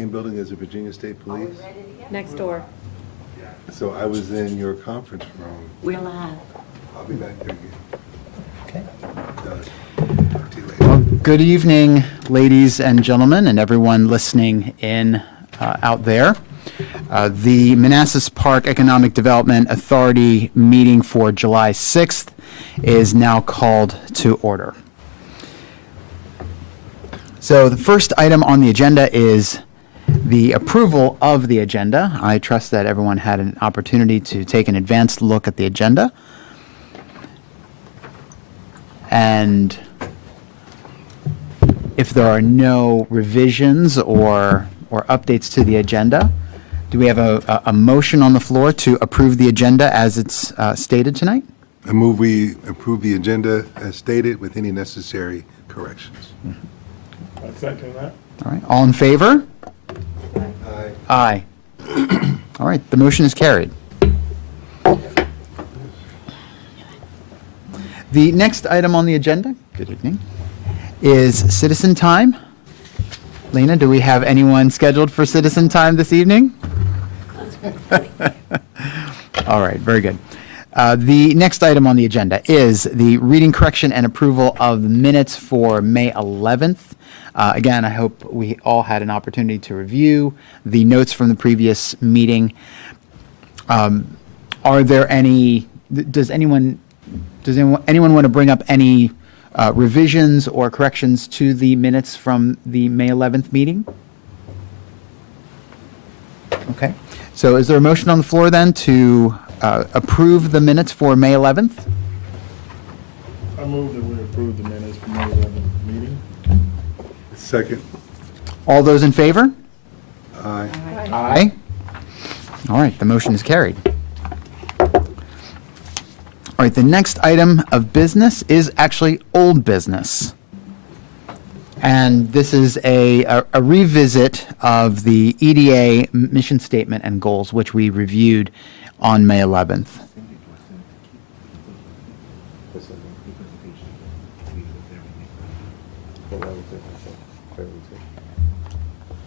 Same building as the Virginia State Police? Next door. So I was in your conference room. We're live. I'll be back there again. Okay. Talk to you later. Well, good evening, ladies and gentlemen, and everyone listening in out there. The Manassas Park Economic Development Authority meeting for July 6th is now called to order. So the first item on the agenda is the approval of the agenda. I trust that everyone had an opportunity to take an advanced look at the agenda. And if there are no revisions or updates to the agenda, do we have a motion on the floor to approve the agenda as it's stated tonight? I move we approve the agenda as stated with any necessary corrections. I second that. All right, all in favor? Aye. Aye. All right, the motion is carried. The next item on the agenda, good evening, is citizen time. Lena, do we have anyone scheduled for citizen time this evening? All right, very good. The next item on the agenda is the reading correction and approval of the minutes for May 11th. Again, I hope we all had an opportunity to review the notes from the previous meeting. Are there any, does anyone want to bring up any revisions or corrections to the minutes from the May 11th meeting? Okay. So is there a motion on the floor then to approve the minutes for May 11th? I move that we approve the minutes from the 11th meeting. Second. All those in favor? Aye. Aye. All right, the motion is carried. All right, the next item of business is actually old business. And this is a revisit of the EDA mission statement and goals, which we reviewed on May 11th.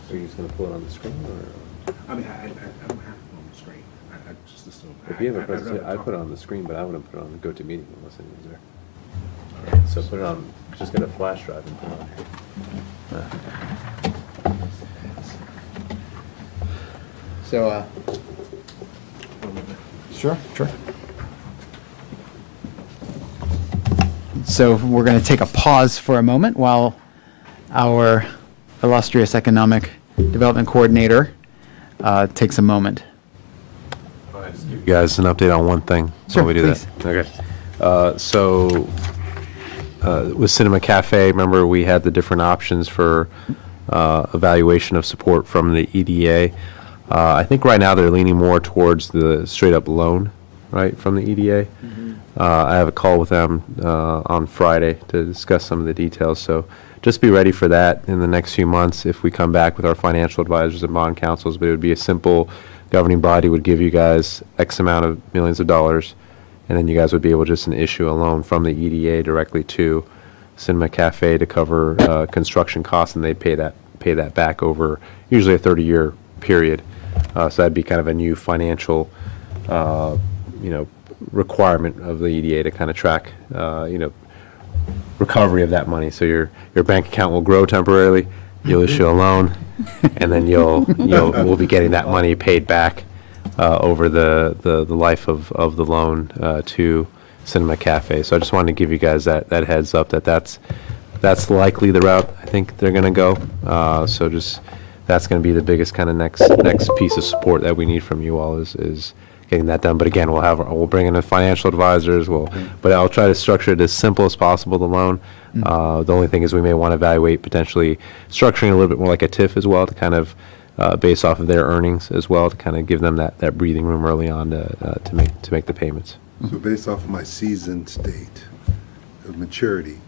Are you just going to pull it on the screen, or? I mean, I don't have it on the screen. I just assume. If you have a presentation, I'd put it on the screen, but I wouldn't put it on the GoToMeeting unless anyone's there. So put it on, just get a flash drive and put it on. So, sure. So we're going to take a pause for a moment while our illustrious economic development coordinator takes a moment. You guys an update on one thing Sure, while we do please. that. Okay. So with Cinema Cafe, remember we had the different options for evaluation of support from the EDA. I think right now they're leaning more towards the straight up loan, right, from the EDA. I have a call with them on Friday to discuss some of the details. So just be ready for that in the next few months if we come back with our financial advisors and bond counsels. But it would be a simple governing body would give you guys X amount of millions of dollars, and then you guys would be able just to issue a loan from the EDA directly to Cinema Cafe to cover construction costs, and they'd pay that back over usually a 30-year period. So that'd be kind of a new financial, requirement of the EDA to kind of track, recovery of that money. So your bank account will grow temporarily. You'll issue a loan, and then we'll be getting that money paid back over the life of the loan to Cinema Cafe. So I just wanted to give you guys that heads up that's likely the route I think they're going to go. So just that's going to be the biggest kind of next piece of support that we need from you all is getting that done. But again, we'll bring in the financial advisors. But I'll try to structure it as simple as possible, the loan. The only thing is we may want to evaluate potentially structuring a little bit more like a TIF as well to kind of base off of their earnings as well to kind of give them that breathing room early on to make the payments. So based off of my seasoned state of maturity,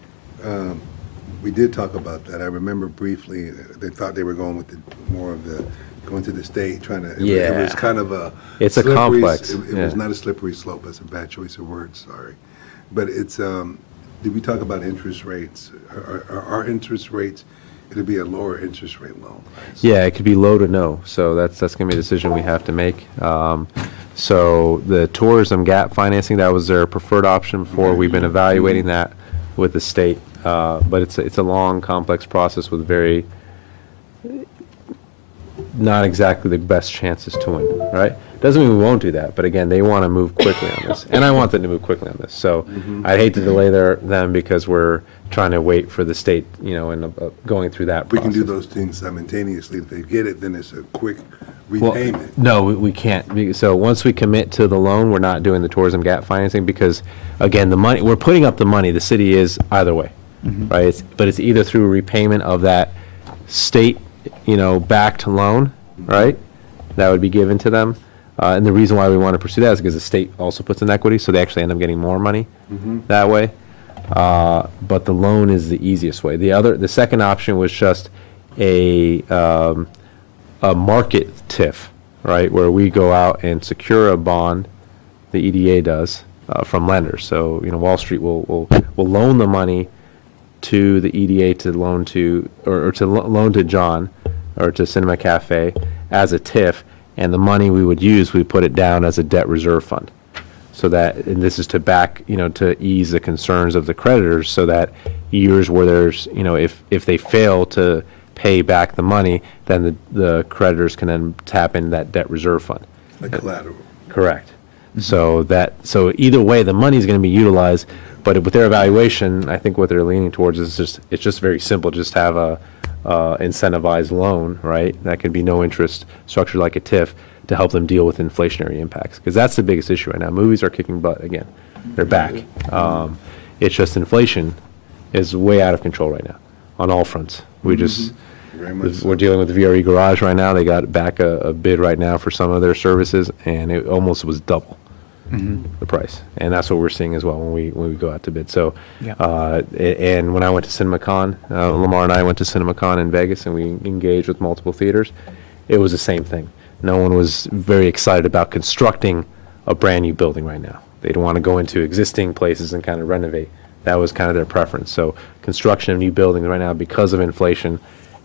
we did talk about that. I remember briefly, they thought they were going with going to the state, trying to, it was kind of a. It's a complex. It was not a slippery slope. That's a bad choice of words, sorry. But it's, did we talk about interest rates? Are interest rates it'll be a lower interest rate loan, right? Yeah, it could be low to no, so that's going to be a decision we have to make. So the tourism gap financing, that was their preferred option before. We've been evaluating that with the state, but it's a long, complex process with very, not exactly the best chances to win, right? Doesn't mean we won't do that, but again, they want to move quickly on this, and I want them to move quickly on this. So I'd hate to delay them because we're trying to wait for the state, and going through that We process. can do those things simultaneously. If they get it, then it's a quick Well, repayment. no, we can't. So once we commit to the loan, we're not doing the tourism gap financing because, again, the money, we're putting up the money. The city is either way, right? But it's either through repayment of that state, backed loan, right? That would be given to them. And the reason why we want to pursue that is because the state also puts in equity, so they actually end up getting more money that way. But the loan is the easiest way. The second option was just a market TIF, right, where we go out and secure a bond, the EDA does, from lenders. So, Wall Street will loan the money to the EDA to loan to, or to loan to John, or to Cinema Cafe as a TIF, and the money we would use, we put it down as a debt reserve fund. So that, and this is to back, to ease the concerns of the creditors, so that years where there's, if they fail to pay back the money, then the creditors can then tap into that debt reserve fund. Like collateral. Correct. So either way, the money's going to be utilized, but with their evaluation, I think what they're leaning towards is it's just very simple. Just have a incentivized loan, right? That could be no interest, structured like a TIF, to help them deal with inflationary impacts, because that's the biggest issue right now. Movies are kicking butt again; they're back. It's just inflation is way out of control right now on all fronts. We just Very much so. we're dealing with the VRE Garage right now. They got back a bid right now for some of their services, and it almost was double the price. And that's what we're seeing as well when we go out to bid. So, Yeah. And when I went to CinemaCon, Lamar and I went to CinemaCon in Vegas, and we engaged with multiple theaters. It was the same thing. No one was very excited about constructing a brand new building right now. They don't want to go into existing places and kind of renovate. That was kind of their preference. So construction of new buildings right now, because of inflation,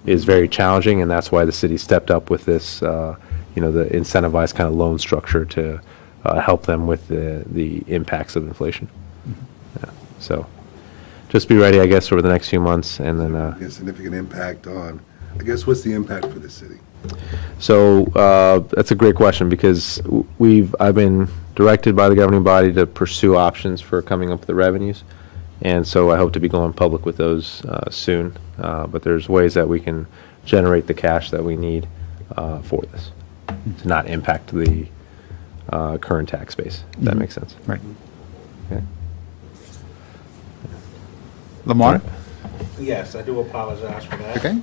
is very challenging, and that's why the city stepped up with this, the incentivized kind of loan structure to help them with the impacts of inflation. Yeah. So just be ready, I guess, over the next few months, and then. A significant impact on, I guess, what's the impact for the city? So that's a great question, because I've been directed by the governing body to pursue options for coming up with the revenues, and so I hope to be going public with those soon. But there's ways that we can generate the cash that we need for this to not impact the current tax base. If that makes sense. Right. Okay. Lamar? Yes, I do apologize for that. Okay.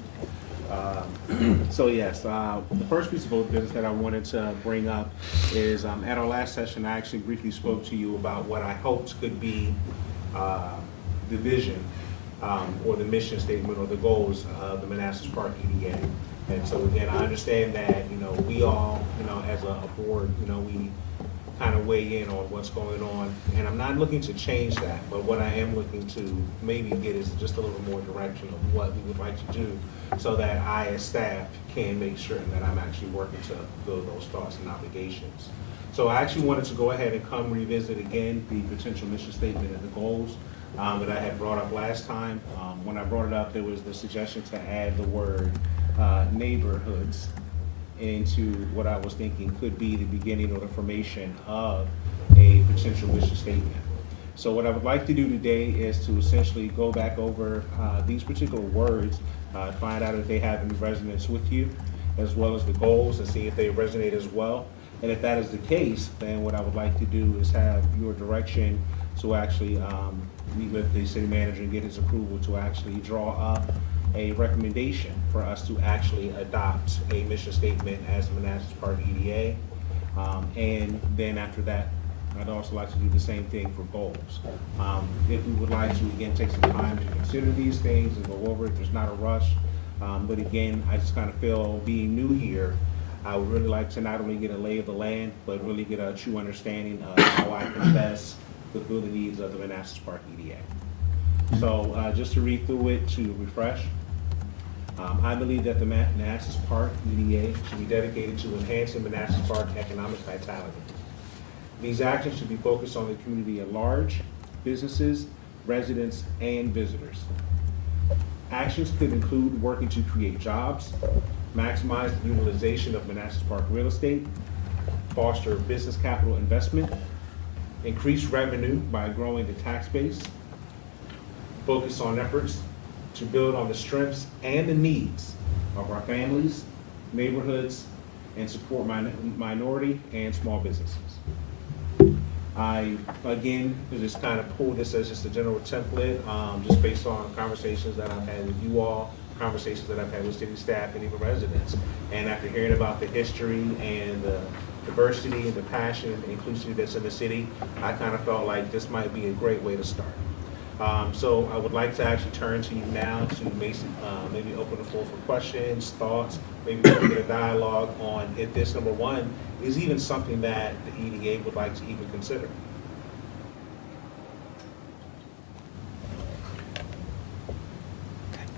So yes, the first piece of old business that I wanted to bring up is at our last session, I actually briefly spoke to you about what I hoped could be the vision or the mission statement or the goals of the Manassas Park EDA. And so again, I understand that, we all, as a board, we kind of weigh in on what's going on. And I'm not looking to change that, but what I am looking to maybe get is just a little more direction of what we would like to do, so that I, as staff, can make sure that I'm actually working to fulfill those thoughts and obligations. So I actually wanted to go ahead and come revisit again the potential mission statement and the goals that I had brought up last time. When I brought it up, there was the suggestion to add the word neighborhoods into what I was thinking could be the beginning or the formation of a potential mission statement. So what I would like to do today is to essentially go back over these particular words, find out if they have any resonance with you, as well as the goals, and see if they resonate as well. And if that is the case, then what I would like to do is have your direction to actually meet with the city manager and get his approval to actually draw up a recommendation for us to actually adopt a mission statement as Manassas Park EDA. And then after that, I'd also like to do the same thing for goals. If we would like to, again, take some time to consider these things and go over it, there's not a rush. But again, I just kind of feel, being new here, I would really like to not only get a lay of the land, but really get a true understanding of how I can best fulfill the needs of the Manassas Park EDA. So just to read through it to refresh. I believe that the Manassas Park EDA should be dedicated to enhancing Manassas Park economic vitality. These actions should be focused on the community at large, businesses, residents, and visitors. Actions could include working to create jobs, maximize the utilization of Manassas Park real estate, foster business capital investment, increase revenue by growing the tax base, focus on efforts to build on the strengths and the needs of our families, neighborhoods, and support minority and small businesses. I, again, just kind of pull this as just a general template, just based on conversations that I've had with you all, conversations that I've had with city staff and even residents. And after hearing about the history and the diversity and the passion and inclusivity that's in the city, I kind of felt like this might be a great way to start. So I would like to actually turn to you now to maybe open the floor for questions, thoughts, maybe open a dialogue on if this, number one, is even something that the EDA would like to even consider.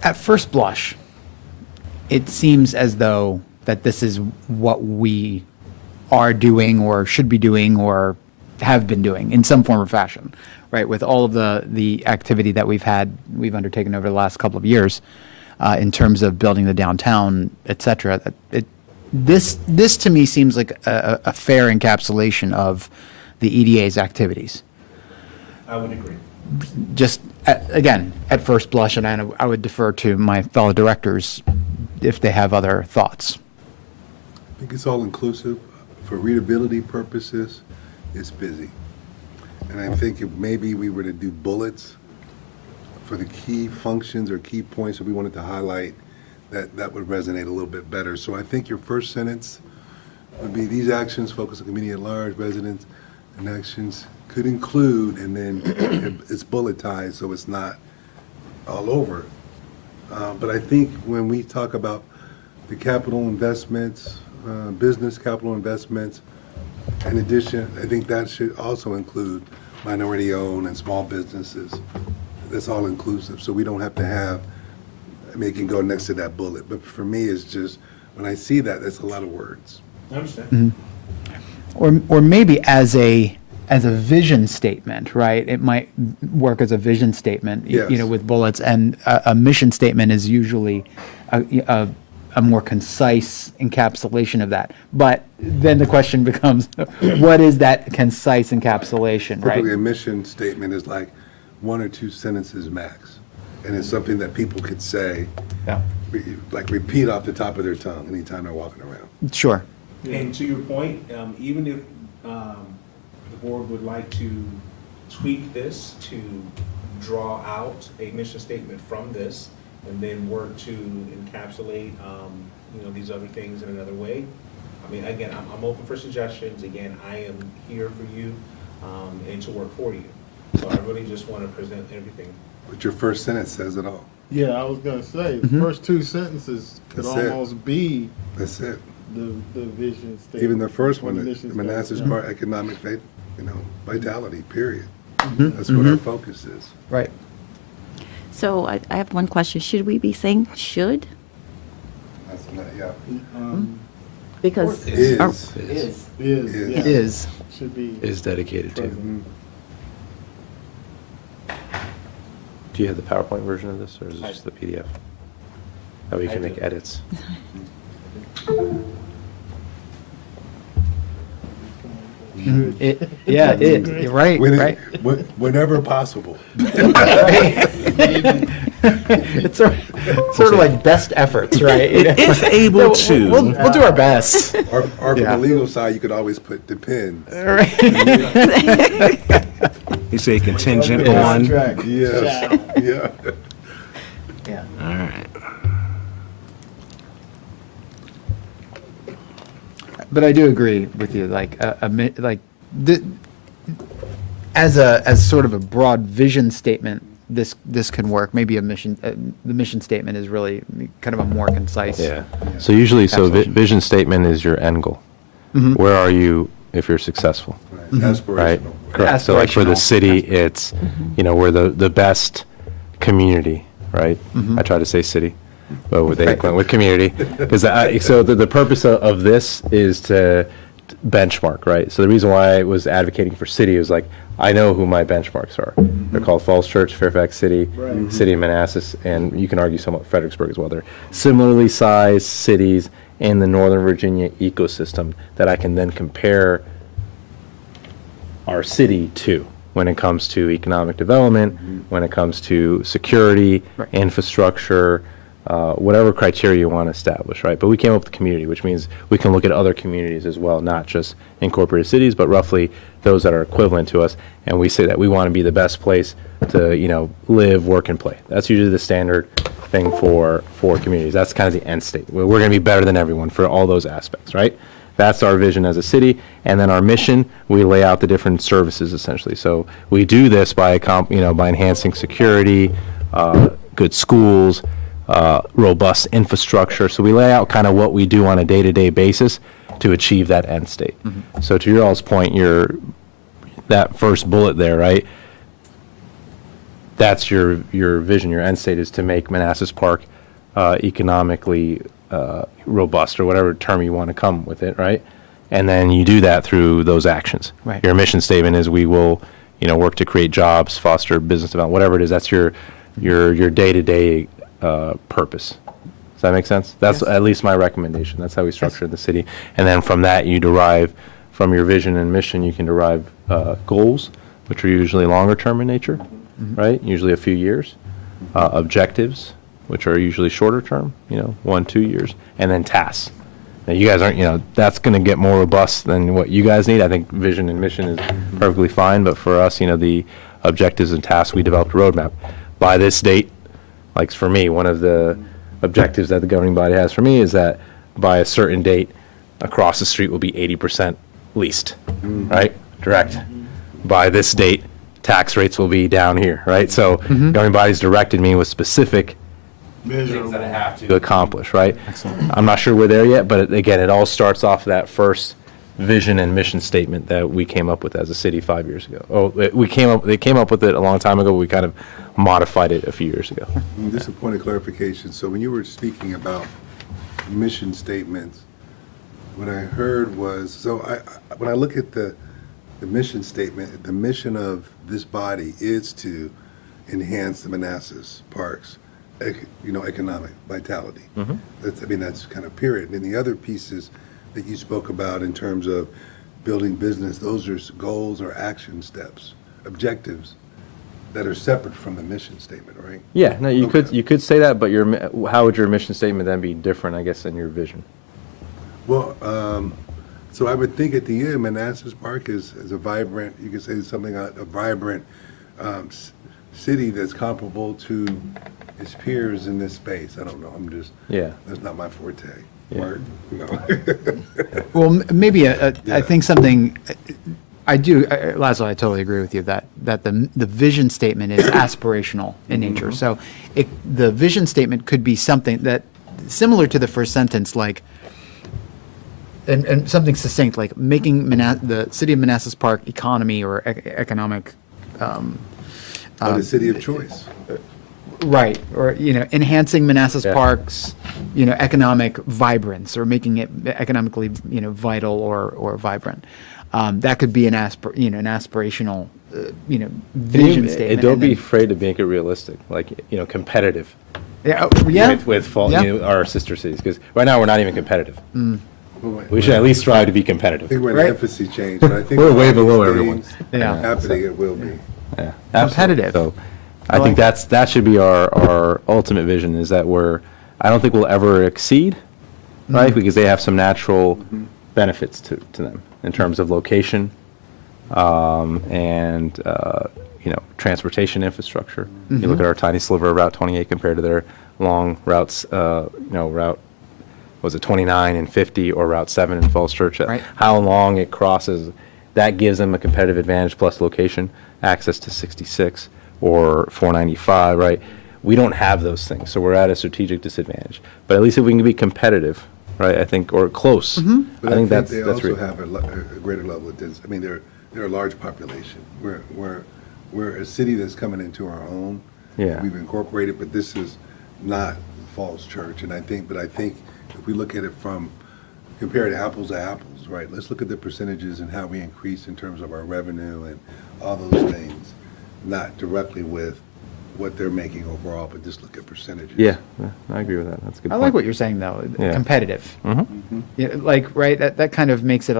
At first blush, it seems as though that this is what we are doing or should be doing or have been doing in some form or fashion, right? With all of the activity that we've undertaken over the last couple of years in terms of building the downtown, et cetera. This to me seems like a fair encapsulation of the EDA's activities. I would agree. Just, again, at first blush, and I would defer to my fellow directors if they have other thoughts. I think it's all inclusive. For readability purposes, it's busy. And I think if maybe we were to do bullets for the key functions or key points that we wanted to highlight, that would resonate a little bit better. So I think your first sentence would be, these actions focus on community at large, residents, and actions could include, and then it's bulletized so it's not all over. But I think when we talk about the capital investments, business capital investments, in addition, I think that should also include minority-owned and small businesses. That's all inclusive, so we don't have to have, I mean, it can go next to that bullet. But for me, it's just, when I see that, that's a lot of words. I understand. Or maybe as a vision statement, right? It might work as a vision statement, Yes. with bullets, and a mission statement is usually a more concise encapsulation of that. But then the question becomes, what is that concise encapsulation, right? Typically, a mission statement is like 1 or 2 sentences max. And it's something that people could say, Yeah. like repeat off the top of their tongue anytime they're walking around. Sure. And to your point, even if the board would like to tweak this to draw out a mission statement from this and then work to encapsulate, these other things in another way, I mean, again, I'm open for suggestions. Again, I am here for you and to work for you. So I really just want to present everything. But your first sentence says it all. Yeah, I was gonna say, the first 2 sentences could That's it. almost be That's it. the vision statement. Even the first or one, the the mission Manassas statement. Park economic vitality, period. That's what our focus is. Right. So I have one question. Should we be saying should? That's not, yeah. Because Is. Is, Is. yeah. Is. Should be. Is dedicated to. present. Do you have the PowerPoint version of this, or is it I- just the PDF? That way you I can do. make edits. Right, right. Whenever possible. It's sort of like best efforts, right? If able Yeah, to. We'll do our best. Or from Yeah. the legal side, you could always put depends. You say contingent Yeah. on. Contract. Yes, yeah. Yeah. All right. But I do agree with you, as sort of a broad vision statement, this can work. Maybe the mission statement is really kind of a more concise. Yeah. So usually, Encapsulation. vision statement is your end goal. Where are you if you're successful? It's Right. aspirational. Correct. So like for the Aspirational. city, it's, we're the best community, right? I try to say city. well, with with community, because so the purpose of this is to benchmark, right? So the reason why I was advocating for city is like, I know who my benchmarks are. They're called Falls Church, Fairfax City, City of Manassas, and you can argue somewhat Fredericksburg as well. They're similarly sized cities in the Northern Virginia ecosystem that I can then compare our city to when it comes to economic development, when it comes to security, Right. infrastructure, whatever criteria you want to establish, right? But we came up with community, which means we can look at other communities as well, not just incorporated cities, but roughly those that are equivalent to us. And we say that we want to be the best place to, live, work, and play. That's usually the standard thing for communities. That's kind of the end state. We're going to be better than everyone for all those aspects, right? That's our vision as a city. And then our mission, we lay out the different services essentially. So we do this by enhancing security, good schools, robust infrastructure. So we lay out kind of what we do on a day-to-day basis to achieve that end state. So to your all's point, that first bullet there, right? That's your vision, your end state is to make Manassas Park economically robust, or whatever term you want to come with it, right? And then you do that through those actions. Right. Your mission statement is we will, work to create jobs, foster business development, whatever it is. That's your day-to-day purpose. Does that make sense? That's at least my recommendation. That's how we structure the city. And then from that, you derive, from your vision and mission, you can derive goals, which are usually longer term in nature, right? Usually a few years. Objectives, which are usually shorter term, 1-2 years. And then tasks. Now, you guys aren't, that's going to get more robust than what you guys need. I think vision and mission is perfectly fine. But for us, the objectives and tasks, we developed a roadmap. By this date, like for me, one of the objectives that the governing body has for me is that by a certain date, across the street will be 80% leased, right? Direct. By this date, tax rates will be down here, right? So governing body's directed me with specific things that I have to accomplish, right? Excellent. I'm not sure we're there yet, but again, it all starts off that first vision and mission statement that we came up with as a city 5 years ago. They came up with it a long time ago, but we kind of modified it a few years ago. Just a point of clarification. So when you were speaking about mission statements, what I heard was, so when I look at the mission statement, the mission of this body is to enhance the Manassas Parks, economic vitality. That's kind of period. And the other pieces that you spoke about in terms of building business, those are goals or action steps, objectives that are separate from the mission statement, right? Yeah, no, you Okay. could say that, but how would your mission statement then be different, I guess, than your vision? Well, so I would think at the end, Manassas Park is a vibrant, you could say something, a vibrant city that's comparable to its peers in this space. I don't know, Yeah. that's not my forte. Yeah. Word? No. Well, maybe I think something, I do, Laszlo, I totally agree with you that the vision statement is aspirational in nature. So the vision statement could be something that, similar to the first sentence, like, and something succinct, like making the city of Manassas Park economy or economic, Or the city of choice. right, or, enhancing Manassas Yeah. Park's, economic vibrance, or making it economically, vital or vibrant. That could be an aspirational, vision statement. And don't and be then- afraid to make it realistic, like, competitive Yeah, yeah. with Yeah. our sister cities, because right now we're not even competitive. Well, We should at least strive to be I competitive. think we're in Right. emphasis change, but I think. We're with way all these below things everyone. Yeah. Happening, it will be. Yeah, Competitive. absolutely. So I think that should be our ultimate vision, is that I don't think we'll ever exceed, right? Because they have some natural benefits to them in terms of location, and transportation infrastructure. You look at our tiny sliver of Route 28 compared to their long routes, Route, was it 29 and 50, or Route 7 in Falls Church? Right. How long it crosses, that gives them a competitive advantage, plus location, access to 66 or 495, right? We don't have those things, so we're at a strategic disadvantage. But at least if we can be competitive, right, I think, or close, But I think that's they also real. have a greater level of density. I mean, they're a large population. We're a city that's coming into our own. Yeah. We've incorporated, but this is not Falls Church. And I think if we look at it from, compare it apples to apples, right? Let's look at the percentages and how we increase in terms of our revenue and all those things, not directly with what they're making overall, but just look at percentages. Yeah, I agree with that. That's a good I point. like what you're saying, though, Yeah. competitive. Mhm. Yeah, like, right, that kind of makes it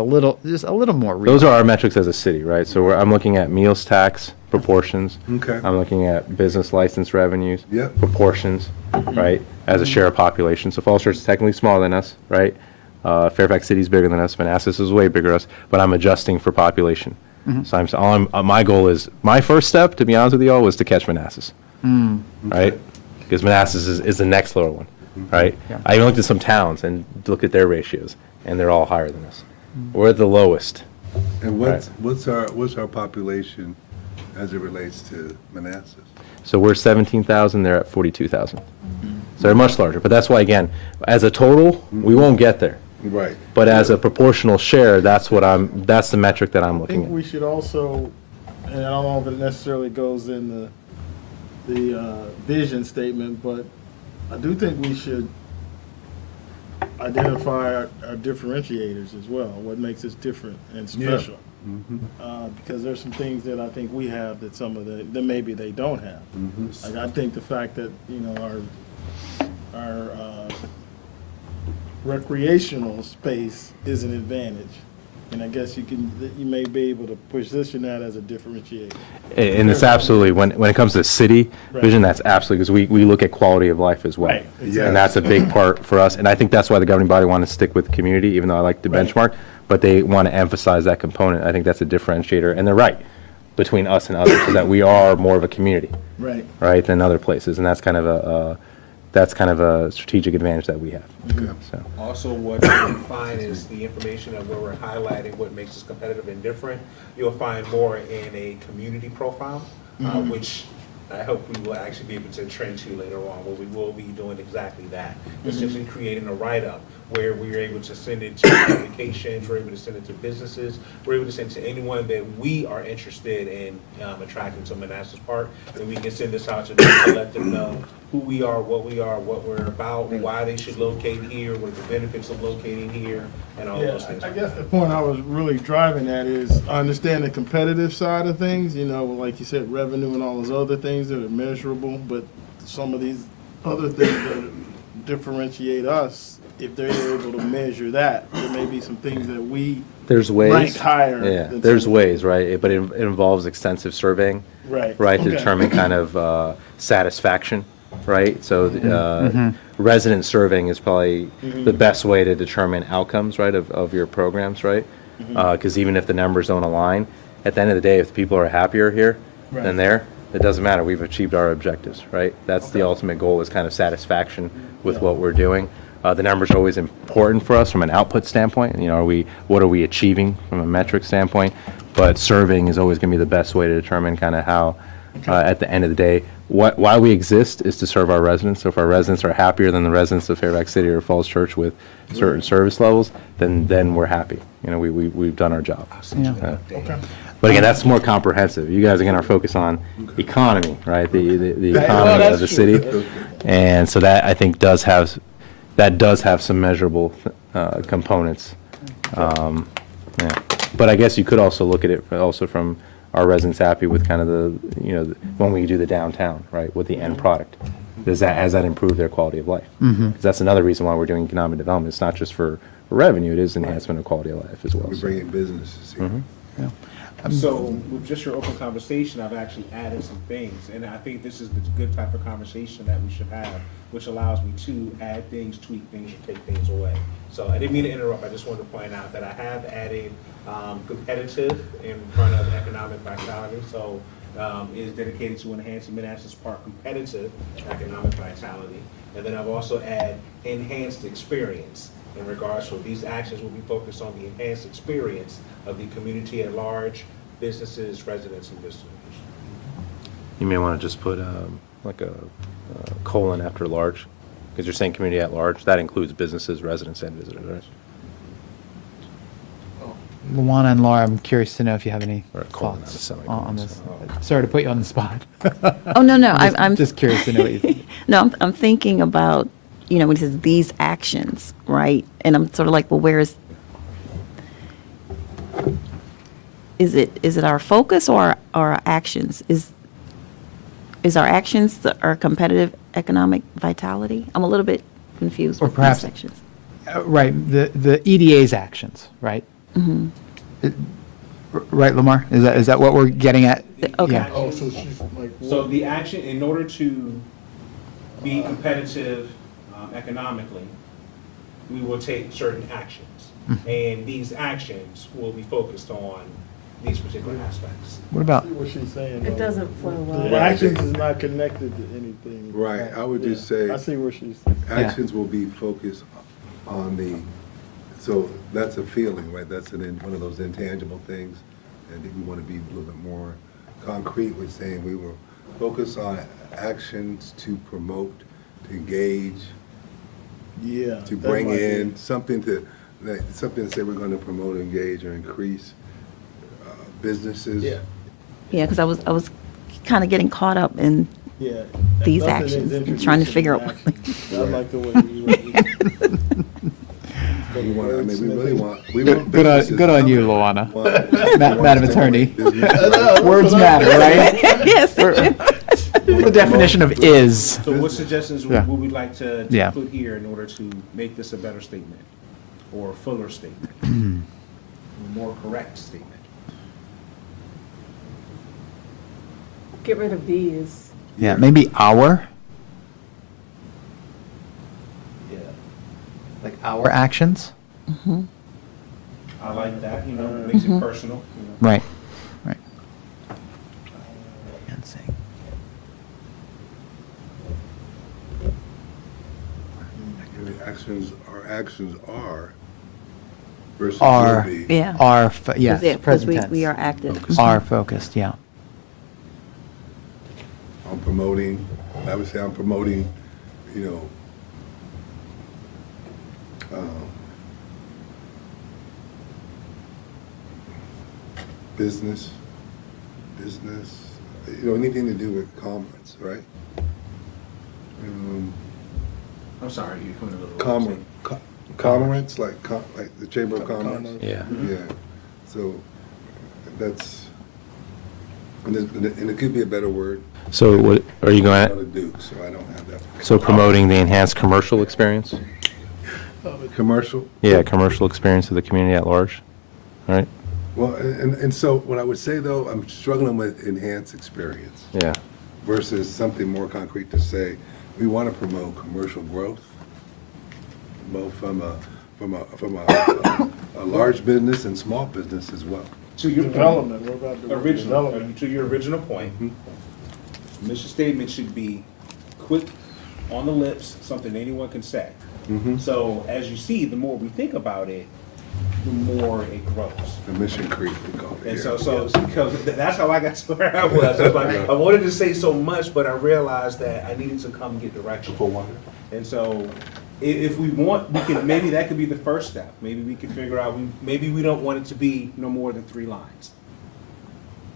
just a little more real. Those are our metrics as a city, right? So I'm looking at meals tax proportions. Okay. I'm looking at business license revenues. Yep. Proportions, right, as a share of population. So Falls Church is technically smaller than us, right? Fairfax City is bigger than us. Manassas is way bigger than us, but I'm adjusting for population. So my goal is, my first step, to be honest with you all, was to catch Manassas, right? Because Manassas is the next lower one, right? Yeah. I even looked at some towns and looked at their ratios, and they're all higher than us. We're at the lowest. And what's our population as it relates to Manassas? So we're 17,000, they're at 42,000. So they're much larger, but that's why, again, as a total, we won't get there. Right. But as a proportional share, that's the metric that I'm I looking think we at. should also, and I don't know if it necessarily goes in the vision statement, but I do think we should identify our differentiators as well, what makes us different and special. Because there's some things that I think we have that that maybe they don't have. Like, I think the fact that, our recreational space is an advantage. And I guess you may be able to position that as a differentiator. And it's absolutely, when it comes to city Right. vision, that's absolutely, because we look at quality of life as well. Right, exactly. And that's a big part for us. And I think that's why the governing body wanted to stick with community, even though I like the Right. benchmark, but they want to emphasize that component. I think that's a differentiator, and they're right, between us and others, is that we are more of a community, Right. right, than other places. And that's kind of a strategic advantage that we have. So. Also, what you'll find is the information of where we're highlighting what makes us competitive and different. You'll find more in a community profile, which I hope we will actually be able to trend to later on, where we will be doing exactly that. Essentially creating a write-up where we're able to send it to applications, we're able to send it to businesses, we're able to send it to anyone that we are interested in attracting to Manassas Park, and we can send this out to them to let them know who we are, what we're about, why they should locate here, what are the benefits of locating here, and all Yeah, those things. I guess the point I was really driving at is, I understand the competitive side of things, like you said, revenue and all those other things that are measurable, but some of these other things that differentiate us, if they're able to measure that, there may be some things that we There's ways. rank higher. Yeah, than there's some- ways, right? But it involves extensive surveying, Right. right, to Okay. determine kind of satisfaction, right? So resident surveying is probably the best way to determine outcomes, right, of your programs, right? Because even if the numbers don't align, at the end of the day, if people are happier here Right. than there, it doesn't matter. We've achieved our objectives, right? That's the ultimate goal, is kind of satisfaction with what we're doing. The numbers are always important for us from an output standpoint. What are we achieving from a metric standpoint? But surveying is always going to be the best way to determine kind of how, at the end of the day, why we exist is to serve our residents. So if our residents are happier than the residents of Fairfax City or Falls Church with certain service levels, then we're happy. We've done our job. Okay. But again, that's more comprehensive. You guys, again, are focused on economy, right? The economy of the city. And so that, I think, does have some measurable components. Yeah. But I guess you could also look at it also from, our residents happy with kind of when we do the downtown, right, with the end product? Has that improved their quality of life? 'Cause that's another reason why we're doing economic development. It's not just for revenue, it is enhancement of quality of life as well. We So. bring in businesses here. So with just your open conversation, I've actually added some things, and I think this is the good type of conversation that we should have, which allows me to add things, tweak things, or take things away. So I didn't mean to interrupt, I just wanted to point out that I have added competitive in front of economic vitality, so is dedicated to enhancing Manassas Park competitive economic vitality. And then I've also added enhanced experience in regards to these actions will be focused on the enhanced experience of the community at large, businesses, residents, and visitors. You may want to just put like a colon after large, because you're saying community at large. That includes businesses, residents, and visitors, right? Luana and Laura, I'm curious to know if you have any Or colon, thoughts not a semicolon, on this. so- Sorry to put you on the spot. Oh, no, no, I'm. Just curious to know what you think. No, I'm thinking about, when it says these actions, right? And I'm sort of like, well, where is it our focus or our actions? Is our actions our competitive economic vitality? I'm a little bit confused Or with these perhaps- sections. Right, the EDA's actions, right? Right, Lamar? Is that what we're getting at? Okay. Yeah. Oh, so she's like, So the action, in order to be competitive economically, we will take certain actions. And these actions will be focused on these particular aspects. What about, see what she's saying. It though. doesn't flow well. The actions is not connected to anything. Right, I would just Yeah, say- I see where she's, Actions will be focused on so that's a feeling, right? That's one of those intangible things. I think we want to be a little bit more concrete with saying we will focus on actions to promote, to engage, yeah. to that bring might be- in, something to say we're going to promote, engage, or increase businesses. Yeah, Yeah, because I was kind of getting caught up in yeah. These Nothing actions, is and trying to introducing figure the out- actions. I like the way you. We want, I mean, we really want. we Good- want good on- businesses- good on you, Luana. We want- Madam Attorney. Business, right? words matter, right? Yes. The definition of is. So what suggestions Yeah. would we like to Yeah. put here in order to make this a better statement? Or a fuller statement? A more correct statement? Get rid of these. Yeah, maybe our. Yeah. Like our actions? I like that, makes it personal. Right, right. And saying, Our actions are versus Are, will be. Yeah. are, yes, Because present we tense. are active. Are focused, yeah. I'm promoting, I would say I'm promoting, business, anything to do with commerce, right? I'm sorry, you're coming a little. Commerce, like the Chamber of Commerce. Yeah. Yeah, so that's, and it could be a better word. So what, are you Out going of Duke, so I don't have that. so promoting the enhanced commercial experience? Commercial? Yeah, commercial experience of the community at large, right? Well, and so what I would say though, I'm struggling with enhanced experience Yeah, versus something more concrete to say, we want to promote commercial growth, both from a large business and small business as well. To your point, Development, what about the original, development? to your original point, mission statement should be quick, on the lips, something anyone can say. So as you see, the more we think about it, the more it grows. The mission creep, we call it And here. so because that's how I got to where I was. I was like, I wanted to say so much, but I realized that I needed to come get direction. For what? And so if we want, we can, maybe that could be the first step. Maybe we can figure out, maybe we don't want it to be no more than 3 lines.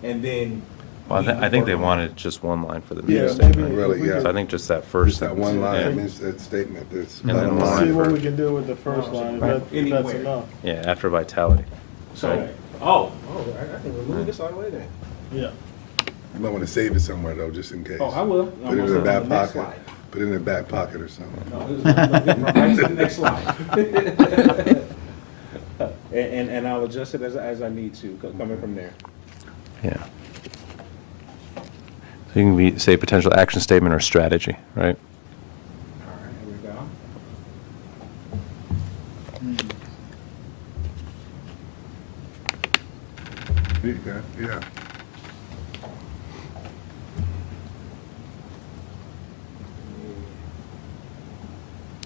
And then. well, we I think they work on it. wanted just one line for the Yeah, mission maybe statement. Really, we yeah. could- So I think just that first. Just that one line, Yeah. I mean, that statement, that's. And then Let's line see what for- we can do with the first line, if that- if that's Anywhere. enough. Yeah, after vitality. So, Right. I can remove this all the way then. Yeah. You might want to save it somewhere though, just in case. Oh, I will. Put it in the back pocket, put it in the back pocket or something. No, this is right to the next slide. And I'll adjust it as I need to, coming from there. Yeah. So you can say potential action statement or strategy, right? All right, here we go. Yeah.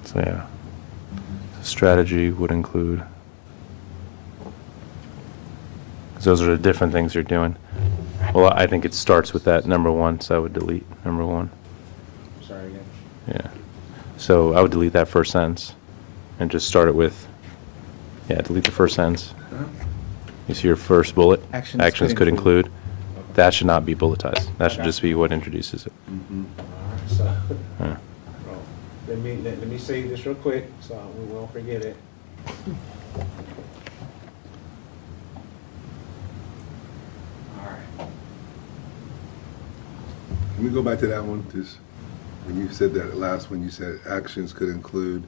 So yeah, strategy would include, 'cause those are the different things you're doing. Well, I think it starts with that number 1, so I would delete number 1. Sorry again. Yeah. So I would delete that first sentence and just start it with, yeah, delete the first sentence. You see your first bullet? Actions could could include. That should not be bulletized. That should Okay. just be what introduces it. All right, so, Yeah. well, let me say this real quick, so we won't forget it. All right. Can we go back to that one, just, when you said that last one, you said actions could include,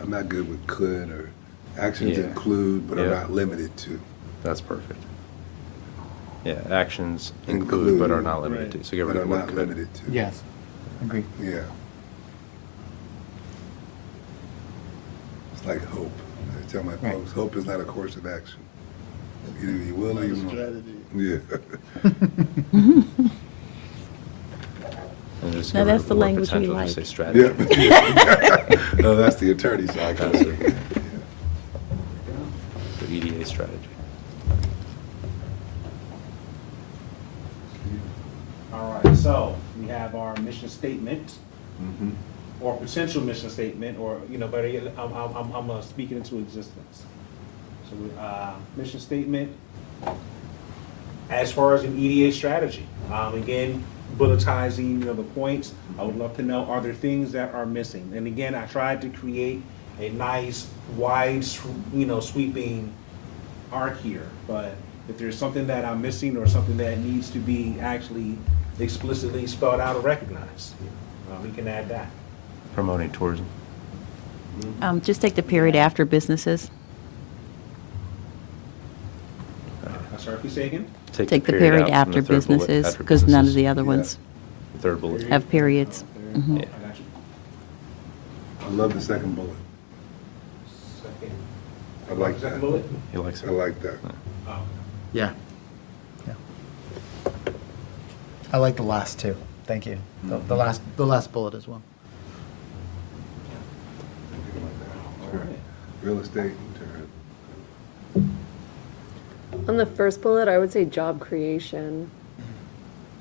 I'm not good with could, or actions Yeah. include, but are Yeah. not limited to. That's perfect. Yeah, actions include but are not limited Right. to. So get rid But of are the word not could. limited to. Yes, agree. Yeah. It's like hope. I tell my Right. folks, hope is not a course of action. Either you will or you won't. Strategy. Yeah. And just Now get rid that's of the word language we potential, just like. say strategy. Yeah. No, that's the attorney side. That's it. So EDA strategy. All right, so we have our mission statement, Mhm. or potential mission statement, or, you know, better yet, I'm speaking into existence. So, mission statement, as far as an EDA strategy, again, bulletizing, you know, the points, I would love to know, are there things that are missing? And again, I tried to create a nice, wide, you know, sweeping arc here, but if there's something that I'm missing or something that needs to be actually explicitly spelled out or recognized, we can add that. Promoting tourism. Just take the period after businesses. Sorry, if you say again? Take the period out after from the third bullet, businesses, after because none of businesses. the other Yeah. ones Third bullet. have periods. Mhm. I got you. I love the second bullet. Second. I like Second that. bullet? He likes it. I like that. Oh. Yeah. I like the last two. Thank you. The last bullet as well. All right. Real estate and On the first bullet, I would say job creation.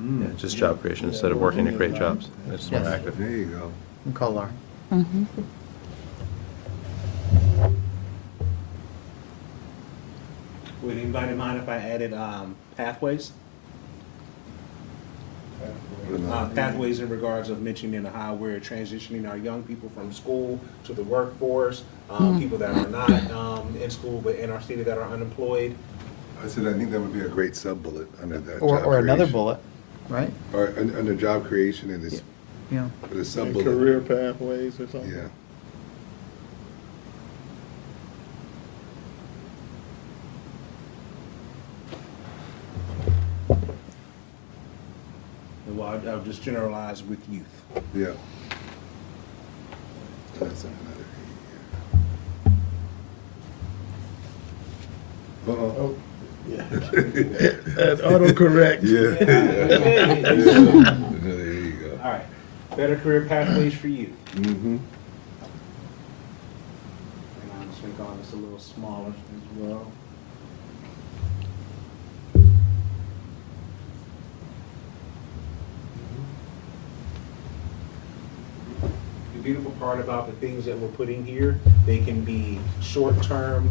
Yeah, just job creation instead of working to create jobs. It's more Yes. active. There you go. And call Lauren. Mhm. Would anybody mind if I added pathways? Pathways in regards of mentioning how we're transitioning our young people from school to the workforce, people that are not in school but in our city that are unemployed. I said, I think that would be a great sub-bullet under that. Or job another creation. bullet, right? Or under job creation and this, Yeah. with a And sub-bullet. career pathways or something. Yeah. Well, I'll just generalize with youth. Yeah. That's another. Uh-oh. Oh, yeah. And autocorrect. Yeah. There you go. All right, better career pathways for youth. Mm-hmm. And I'm just gonna call this a little smaller as well. The beautiful part about the things that we're putting here, they can be short-term,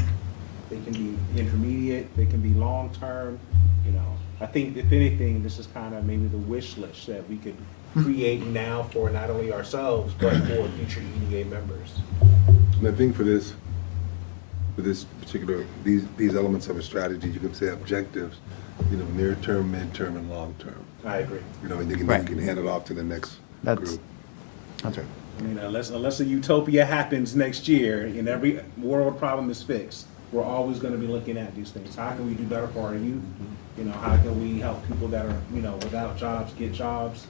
they can be intermediate, they can be long-term, you know. I think if anything, this is kind of maybe the wish list that we could create now for not only ourselves, but for future EDA members. And I think for this particular, these elements of a strategy, you can say objectives, you know, near term, mid-term, and long-term. I agree. You know, and then Right. you can hand it off to the next That's, group. that's right. I mean, unless a utopia happens next year and every world problem is fixed, we're always gonna be looking at these things. How can we do better for our youth? You know, how can we help people that are, you know, without jobs get jobs?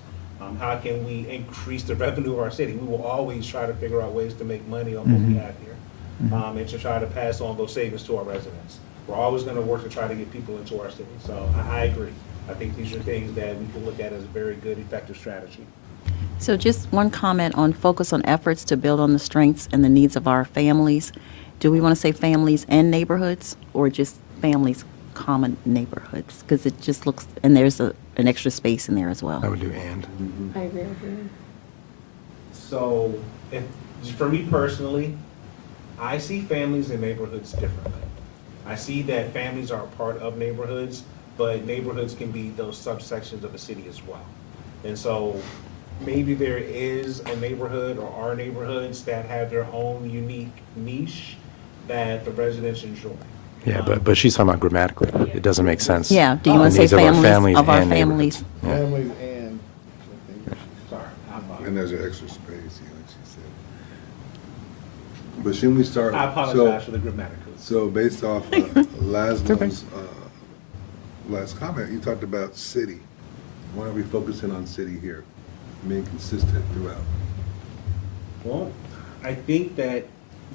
How can we increase the revenue of our city? We will always try to figure out ways to make money on what we have here, and to try to pass on those savings to our residents. We're always gonna work to try to get people into our city. So I agree. I think these are things that we can look at as a very good, effective strategy. So just one comment on focus on efforts to build on the strengths and the needs of our families. Do we want to say families and neighborhoods, or just families, common neighborhoods? Because it just looks, and there's an extra space in there as well. I would do and. I agree with you. So, for me personally, I see families and neighborhoods differently. I see that families are a part of neighborhoods, but neighborhoods can be those subsections of a city as well. And so maybe there is a neighborhood or are neighborhoods that have their own unique niche that the residents enjoy. Yeah, but she's talking about grammatically. It doesn't make sense. Yeah, do you want to say Needs of our families, of our and families? neighborhoods. Yeah. Families and, Sorry, I apologize. And there's an extra space, yeah, like she said. But shouldn't we start? I apologize for the grammatical. So based off Laszlo's last comment, you talked about city. Why are we focusing on city here, being consistent throughout? Well, I think that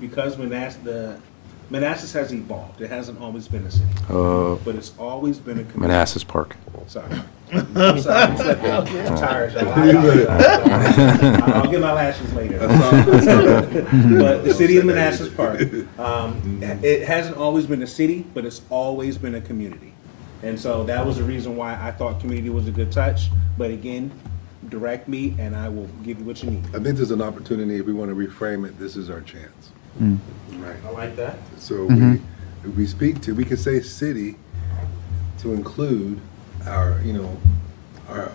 because Manassas has evolved. It hasn't always been a city, but it's always been a community. Manassas Park. Sorry. I'm sorry. I'm slipping. I'm tired. I'll get my lashes later. But the city of Manassas Park, it hasn't always been a city, but it's always been a community. And so that was the reason why I thought community was a good touch. But again, direct me and I will give you what you need. I think there's an opportunity, if we want to reframe it, this is our chance. Right. I like that. So we can say city to include our, you know, our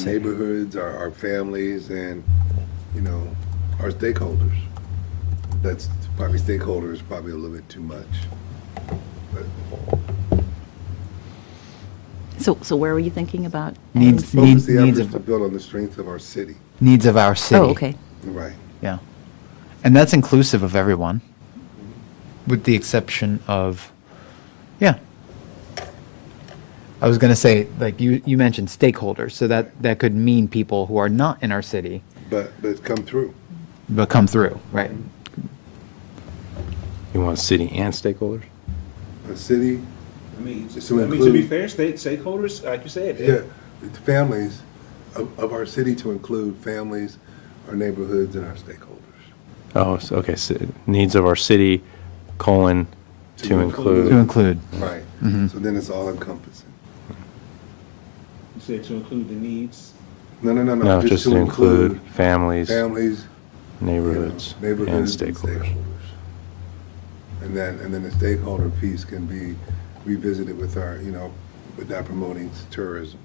neighborhoods, our families, and, you know, our stakeholders. That's probably stakeholders, probably a little bit too much. But So where were you thinking about? Needs, focus the needs efforts to of, build on the strength of our city. needs of our city. Oh, okay. Right. Yeah. And that's inclusive of everyone, with the exception of, yeah. I was going to say, like, you mentioned stakeholders, so that could mean people who are not in our city, But come through. but come through, right? You want city and stakeholders? A city, I mean, To to be include- fair, stakeholders, like you said, yeah, families of our city to include families, our neighborhoods, and our stakeholders. Oh, so, okay, so needs of our city, colon, to To include. To include. Right. So then it's all encompassing. you said to include the needs. No, No, just to include families, families, you know, neighborhoods, and neighborhoods and stakeholders. And then the stakeholder piece can be revisited with our, you know, with that promoting tourism.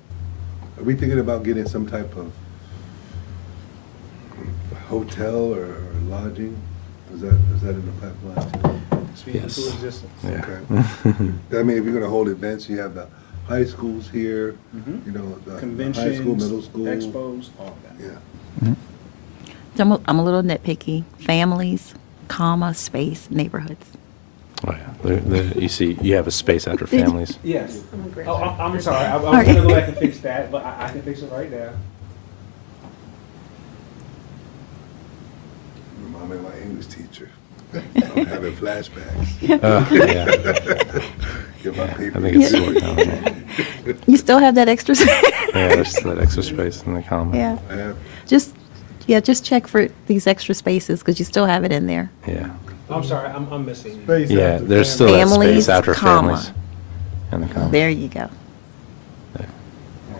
Are we thinking about getting some type of hotel or lodging? Is that in the pipeline too? Speaking Yes. into existence. Yeah. Okay. I mean, if you're gonna hold events, you have the high schools here, you know, the high school, Conventions, middle school. expos, all of that. Yeah. So I'm a little nitpicky. Families, comma, space, neighborhoods. Oh, yeah. You see, you have a space after families. Yes. I'm a great Oh, fan. I'm sorry. I was gonna go back and fix that, but I can fix it right now. Remind me of my English teacher. I'm having flashbacks. Yeah, Get my paper. I think it's sorted out. You still have that extra? Yeah, there's that extra space in the comma. Yeah. I have, Just check for these extra spaces because you still have it in there. Yeah, I'm sorry. I'm missing. space yeah, after there's still family. that Families, space after comma. families. And the comma. There you go. all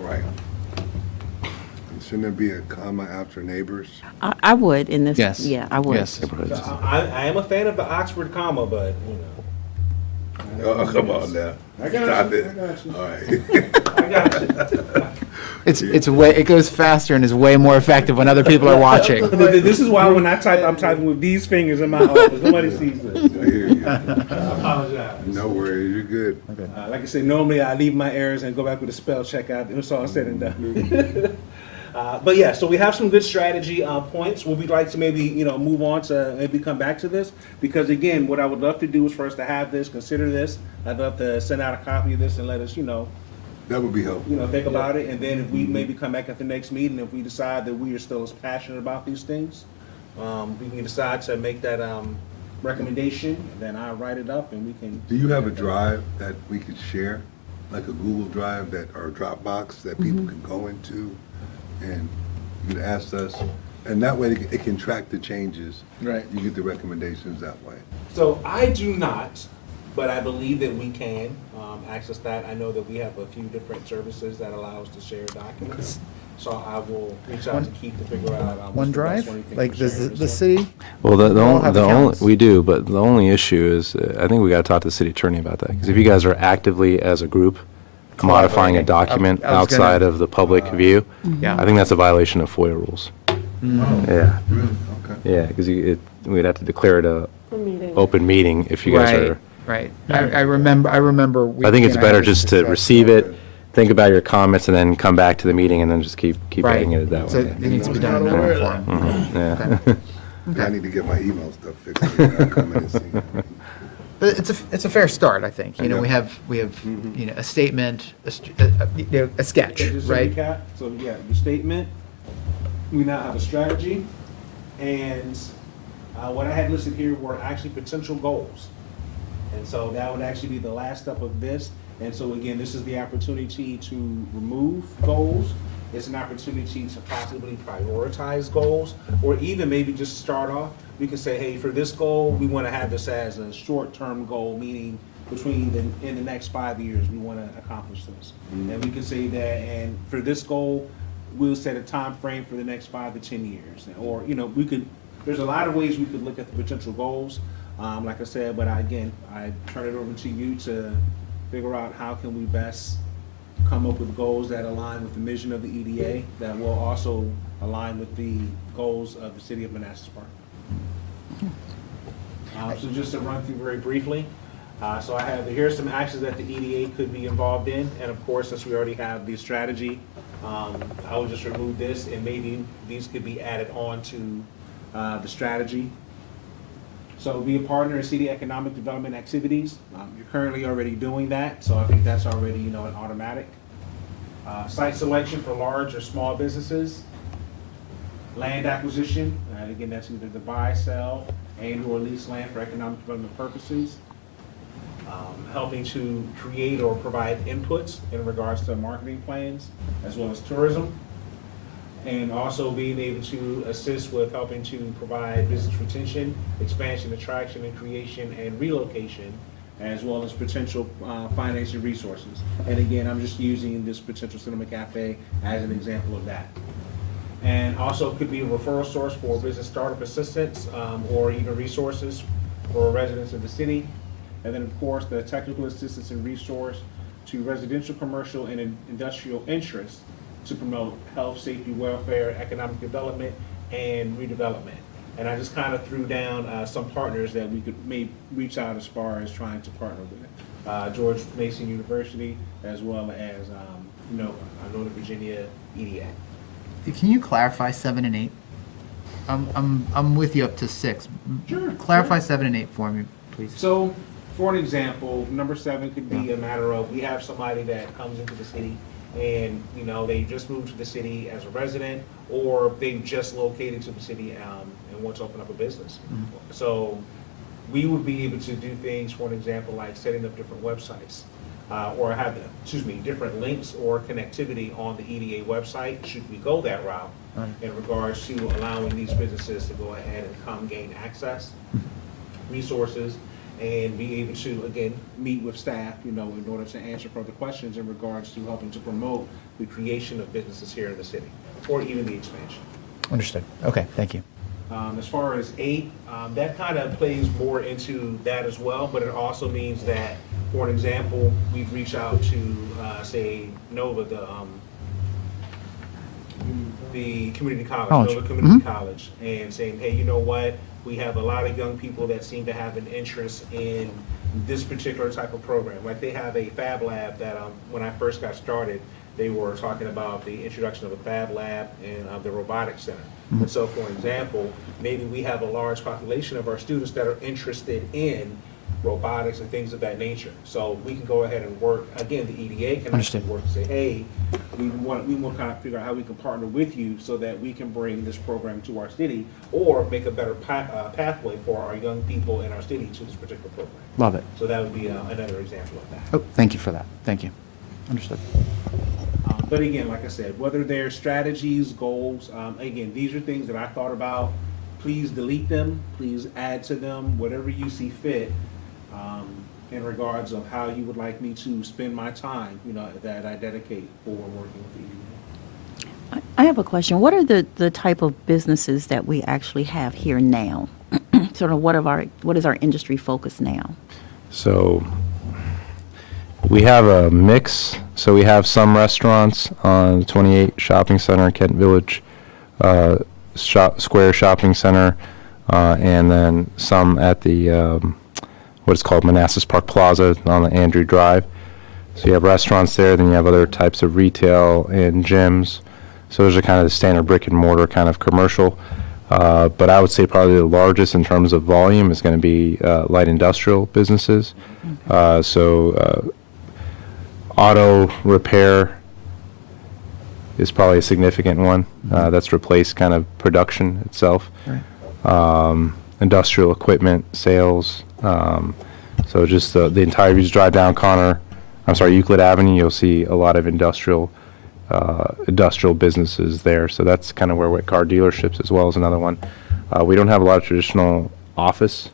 right. Shouldn't there be a comma after neighbors? I would in this. Yes. Yeah, I would. Yes. Neighborhoods. I am a fan of the Oxford comma, but you know. Oh, come on now. I got Stop you, it. I got you. All right. I got you. It goes faster and is way more effective when other people are watching. This is why when I type, I'm typing with these fingers in my office. Nobody sees this. I hear you. I apologize. No worries, you're good. Like I said, normally I leave my errors and go back with a spell check out. It's all said and done. But yeah, so we have some good strategy points. Would we like to maybe, you know, move on to maybe come back to this? Because again, what I would love to do is for us to have this, consider this. I'd love to send out a copy of this and let us, you know, That would be helpful. think about it. And then if we maybe come back at the next meeting, if we decide that we are still as passionate about these things, we can decide to make that recommendation. Then I'll write it up and we can. Do you have a drive that we could share, like a Google Drive that, or a Dropbox that people can go into? And you can ask us, and that way it can track the changes. Right. You get the recommendations that way. So I do not, but I believe that we can access that. I know that we have a few different services that allow us to share documents. So I will reach out to Keith to figure out. what's the best one he OneDrive? thinks Like, for does sharing the this city? Well, We all have accounts. we do, but the only issue is, I think we got to talk to the city attorney about that. Because if you guys are actively, as a group, modifying a Collaborating. document I was gonna- outside of the public view, Yeah. I think that's a violation of FOIA rules. Yeah, Really? Okay. yeah, because we'd have to declare it a A meeting. open meeting if you guys are. Right. I remember. I think it's better just to receive it, think about your comments, and then come back to the meeting, and then just keep Right. hitting it that So way. it needs to be done in Not aware open of form. Yeah. I need to get my email stuff fixed. I'll come in and see. But it's a fair start, I think. You know, we have you know, a statement, a sketch, Okay, just to right? recap, so yeah, the statement, we now have a strategy, and what I had listed here were actually potential goals. And so that would actually be the last step of this. And so again, this is the opportunity to remove goals. It's an opportunity to possibly prioritize goals, or even maybe just start off. We can say, hey, for this goal, we want to have this as a short-term goal, meaning in the next 5 years, we want to accomplish this. And we can say that, and for this goal, we'll set a time frame for the next 5 to 10 years. Or, you know, there's a lot of ways we could look at the potential goals. Like I said, but I turn it over to you to figure out how can we best come up with goals that align with the mission of the EDA, that will also align with the goals of the city of Manassas Park. So just to run through very briefly, so here's some actions that the EDA could be involved in, and of course, since we already have the strategy, I will just remove this, and maybe these could be added on to the strategy. So be a partner in city economic development activities. You're currently already doing that, so I think that's already, an automatic. Site selection for large or small businesses. Land acquisition, and again, that's either to buy, sell, and/or lease land for economic development purposes. Helping to create or provide inputs in regards to marketing plans, as well as tourism. And also being able to assist with helping to provide business retention, expansion, attraction, and creation, and relocation, as well as potential financing resources. And again, I'm just using this potential cinema cafe as an example of that. And also could be a referral source for business startup assistance, or even resources for residents of the city. And then, of course, the technical assistance and resource to residential, commercial, and industrial interests to promote health, safety, welfare, economic development, and redevelopment. And I just kind of threw down some partners that we could reach out as far as trying to partner with. George Mason University, as well as, Northern Virginia EDA. Can you clarify 7 and 8? I'm with you up to 6. Sure, Clarify sure. 7 and 8 for me, please. So, for an example, number 7 could be a matter of, we have somebody that comes into the city and, they just moved to the city as a resident, or they just located to the city and want to open up a business. So we would be able to do things, for an example, like setting up different websites, or have, different links or connectivity on the EDA website, should we go that route, in regards to allowing these businesses to go ahead and come gain access, resources, and be able to, again, meet with staff, in order to answer further questions in regards to helping to promote the creation of businesses here in the city, or even the expansion. Understood. Okay, thank you. As far as 8, that kind of plays more into that as well, but it also means that, for an example, we've reached out to, say, Nova, the community college, Nova Community College, and saying, hey, you know what? We have a lot of young people that seem to have an interest in this particular type of program. Like they have a Fab Lab that when I first got started, they were talking about the introduction of a Fab Lab and the Robotics Center. And so, for example, maybe we have a large population of our students that are interested in robotics and things of that nature. So we can go ahead and work, again, the EDA can actually work and say, hey, we want to kind of figure out how we can partner with you so that we can bring this program to our city, or make a better pathway for our young people in our city to this particular program. Love it. So that would be another example of that. Oh, thank you for that. Thank you. Understood. But again, like I said, whether they're strategies, goals, again, these are things that I thought about. Please delete them, please add to them, whatever you see fit, in regards of how you would like me to spend my time, that I dedicate for working with you. I have a question. What are the type of businesses that we actually have here now? Sort of what is our industry focus now? So we have a mix. So we have some restaurants on 28 Shopping Center, Kent Village Square Shopping Center, and then some at the what is called Manassas Park Plaza on the Andrew Drive. So you have restaurants there, then you have other types of retail and gyms. So those are kind of the standard brick and mortar kind of commercial. But I would say probably the largest in terms of volume is going to be light industrial businesses. Auto repair is probably a significant one. That's replaced kind of production itself. Right. Industrial equipment sales. So just the entire, if you just drive down Euclid Avenue, you'll see a lot of industrial businesses there. So that's kind of where car dealerships as well is another one. We don't have a lot of traditional office.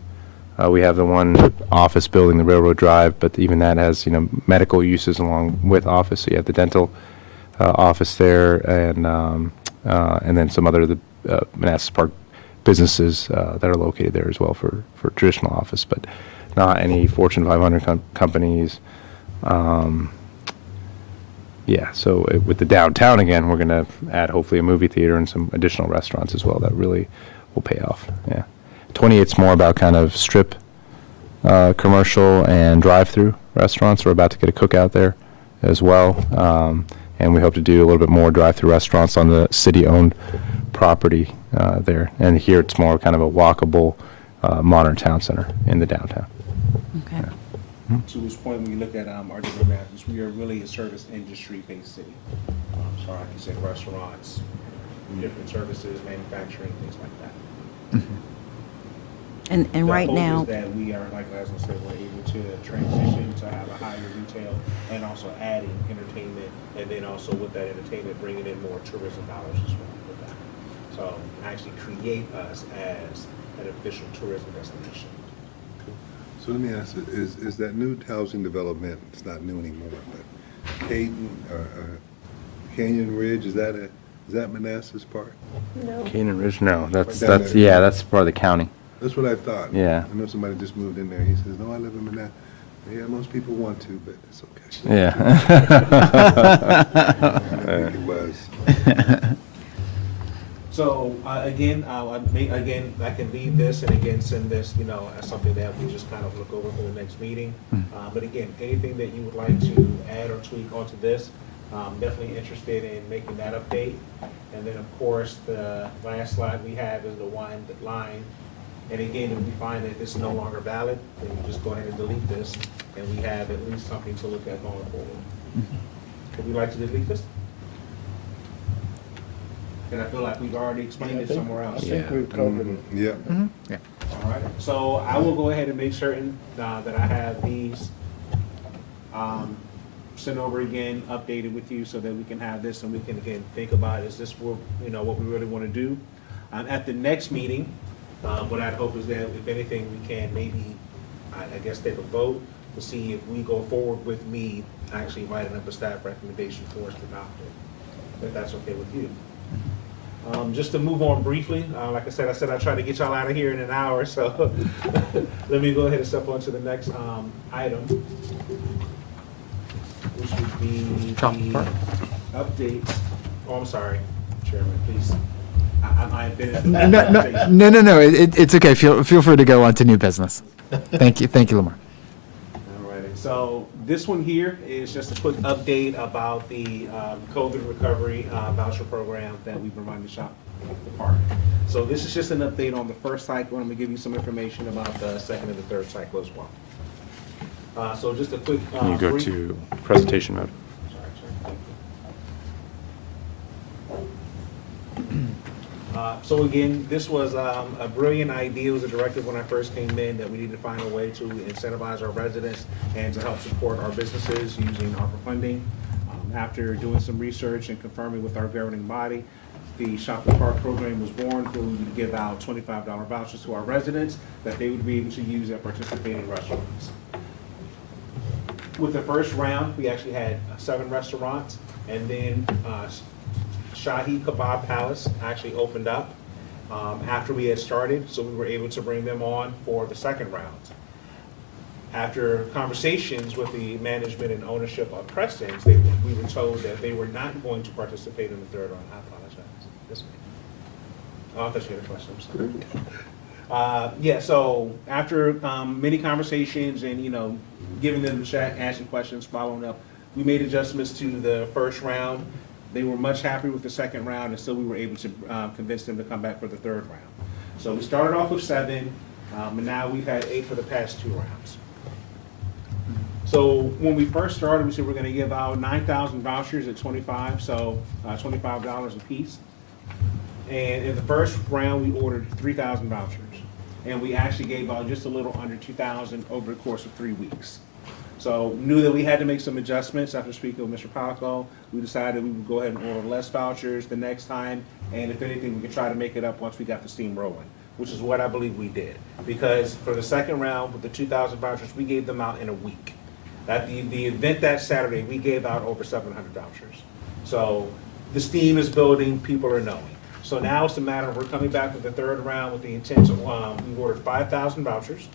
We have the one office building, the Railroad Drive, but even that has, medical uses along with office. So you have the dental office there, and then some other Manassas Park businesses that are located there as well for traditional office, but not any Fortune 500 companies. So with the downtown again, we're going to add hopefully a movie theater and some additional restaurants as well that really will pay off. 28's more about kind of strip commercial and drive-through restaurants. We're about to get a cookout there as well, and we hope to do a little bit more drive-through restaurants on the city-owned property there. And here it's more kind of a walkable modern town center in the downtown. Okay. To his point, when you look at our different Manassas, we are really a service industry-based city. So like you said, restaurants, different services, manufacturing, things like that. And right now, The hope is that we are, like as I said, we're able to transition to have a higher retail and also adding entertainment, and then also with that entertainment, bringing in more tourism dollars as well with that. So actually create us as an official tourism destination. So let me ask you, is that new housing development, it's not new anymore, but Canyon Ridge, is that Manassas Park? No. Canyon Ridge, no, that's Right down there. that's part of the county. That's what I thought. Yeah. I know somebody just moved in there. He says, no, I live in Manassas. Yeah, most people want to, but it's okay. Yeah. I think it was. So again, I can leave this and again send this, as something that we just kind of look over for the next meeting. But again, anything that you would like to add or tweak onto this, definitely interested in making that update. And then of course, the last slide we have is the line. And again, if we find that this is no longer valid, then we just go ahead and delete this, and we have at least something to look at going forward. Would we like to delete this? And I feel like we've already explained it somewhere else. I think we've covered it. Yeah. Yeah. All right, so I will go ahead and make certain that I have these sent over again, updated with you so that we can have this and we can again think about, is this what we really want to do? At the next meeting, what I'd hope is that if anything, we can maybe, I guess, take a vote to see if we go forward with me actually writing up a staff recommendation for us to adopt it, if that's okay with you. Just to move on briefly, like I said I'd try to get y'all out of here in an hour, so let me go ahead and step on to the next item, which would be the updates. Oh, I'm sorry, Chairman, please. I finished. No. It's okay. Feel free to go on to new business. Thank you, Lamar. All righty. So this one here is just a quick update about the COVID recovery voucher program that we've been running the shop department. So this is just an update on the first cycle. I'm gonna give you some information about the second and the third cycle as well. So just a quick. Can you go brief- to presentation mode? Sorry. So again, this was a brilliant idea. It was a directive when I first came in that we need to find a way to incentivize our residents and to help support our businesses using ARPA funding. After doing some research and confirming with our governing body, the Shop the Park program was born, where we would give out $25 vouchers to our residents that they would be able to use at participating restaurants. With the first round, we actually had 7 restaurants, and then Shahi Kebab Palace actually opened up after we had started, so we were able to bring them on for the second round. After conversations with the management and ownership of Preston's, we were told that they were not going to participate in the third round. I apologize. Yes, ma'am. Oh, I thought you had a question. I'm sorry. Yeah, so after many conversations and, giving them the chat, asking questions, following up, we made adjustments to the first round. They were much happier with the second round, and so we were able to convince them to come back for the third round. So we started off with 7, and now we've had 8 for the past 2 rounds. So when we first started, we said we're gonna give out 9,000 vouchers at 25, so $25 a piece. And in the first round, we ordered 3,000 vouchers. And we actually gave out just a little under 2,000 over the course of 3 weeks. So knew that we had to make some adjustments after speaking with Mr. Palico. We decided we would go ahead and order less vouchers the next time. And if anything, we could try to make it up once we got the steam rolling, which is what I believe we did. Because for the second round with the 2,000 vouchers, we gave them out in a week. At the event that Saturday, we gave out over 700 vouchers. So the steam is building, people are knowing. So now it's a matter of we're coming back with the third round with the intent of, we ordered 5,000 vouchers.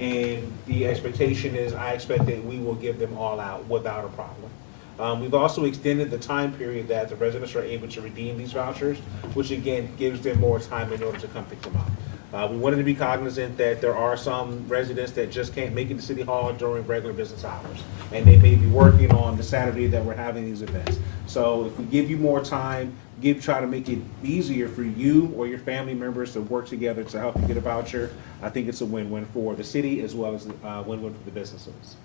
And the expectation is, I expect that we will give them all out without a problem. We've also extended the time period that the residents are able to redeem these vouchers, which again, gives them more time in order to come pick them up. We wanted to be cognizant that there are some residents that just can't make it to City Hall during regular business hours. And they may be working on the Saturday that we're having these events. So if we give you more time, try to make it easier for you or your family members to work together to help you get a voucher, I think it's a win-win for the city as well as a win-win for the businesses.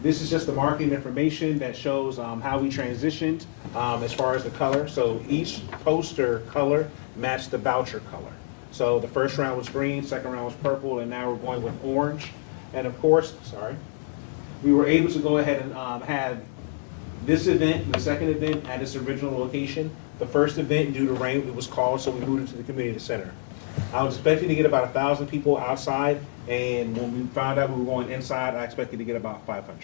This is just the marketing information that shows how we transitioned as far as the color. So each poster color matched the voucher color. So the first round was green, second round was purple, and now we're going with orange. And of course, we were able to go ahead and have this event, the second event, at its original location. The first event, due to rain, it was called, so we moved it to the community center. I was expecting to get about 1,000 people outside, and when we found out we were going inside, I expected to get about 500.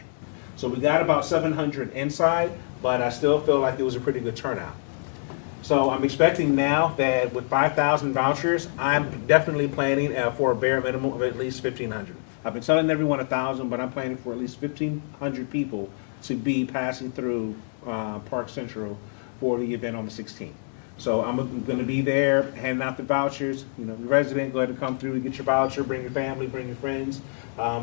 So we got about 700 inside, but I still feel like it was a pretty good turnout. So I'm expecting now that with 5,000 vouchers, I'm definitely planning for a bare minimum of at least 1,500. I've been telling everyone 1,000, but I'm planning for at least 1,500 people to be passing through Park Central for the event on the 16th. So I'm going to be there handing out the vouchers. The resident, go ahead and come through, get your voucher, bring your family, bring your friends.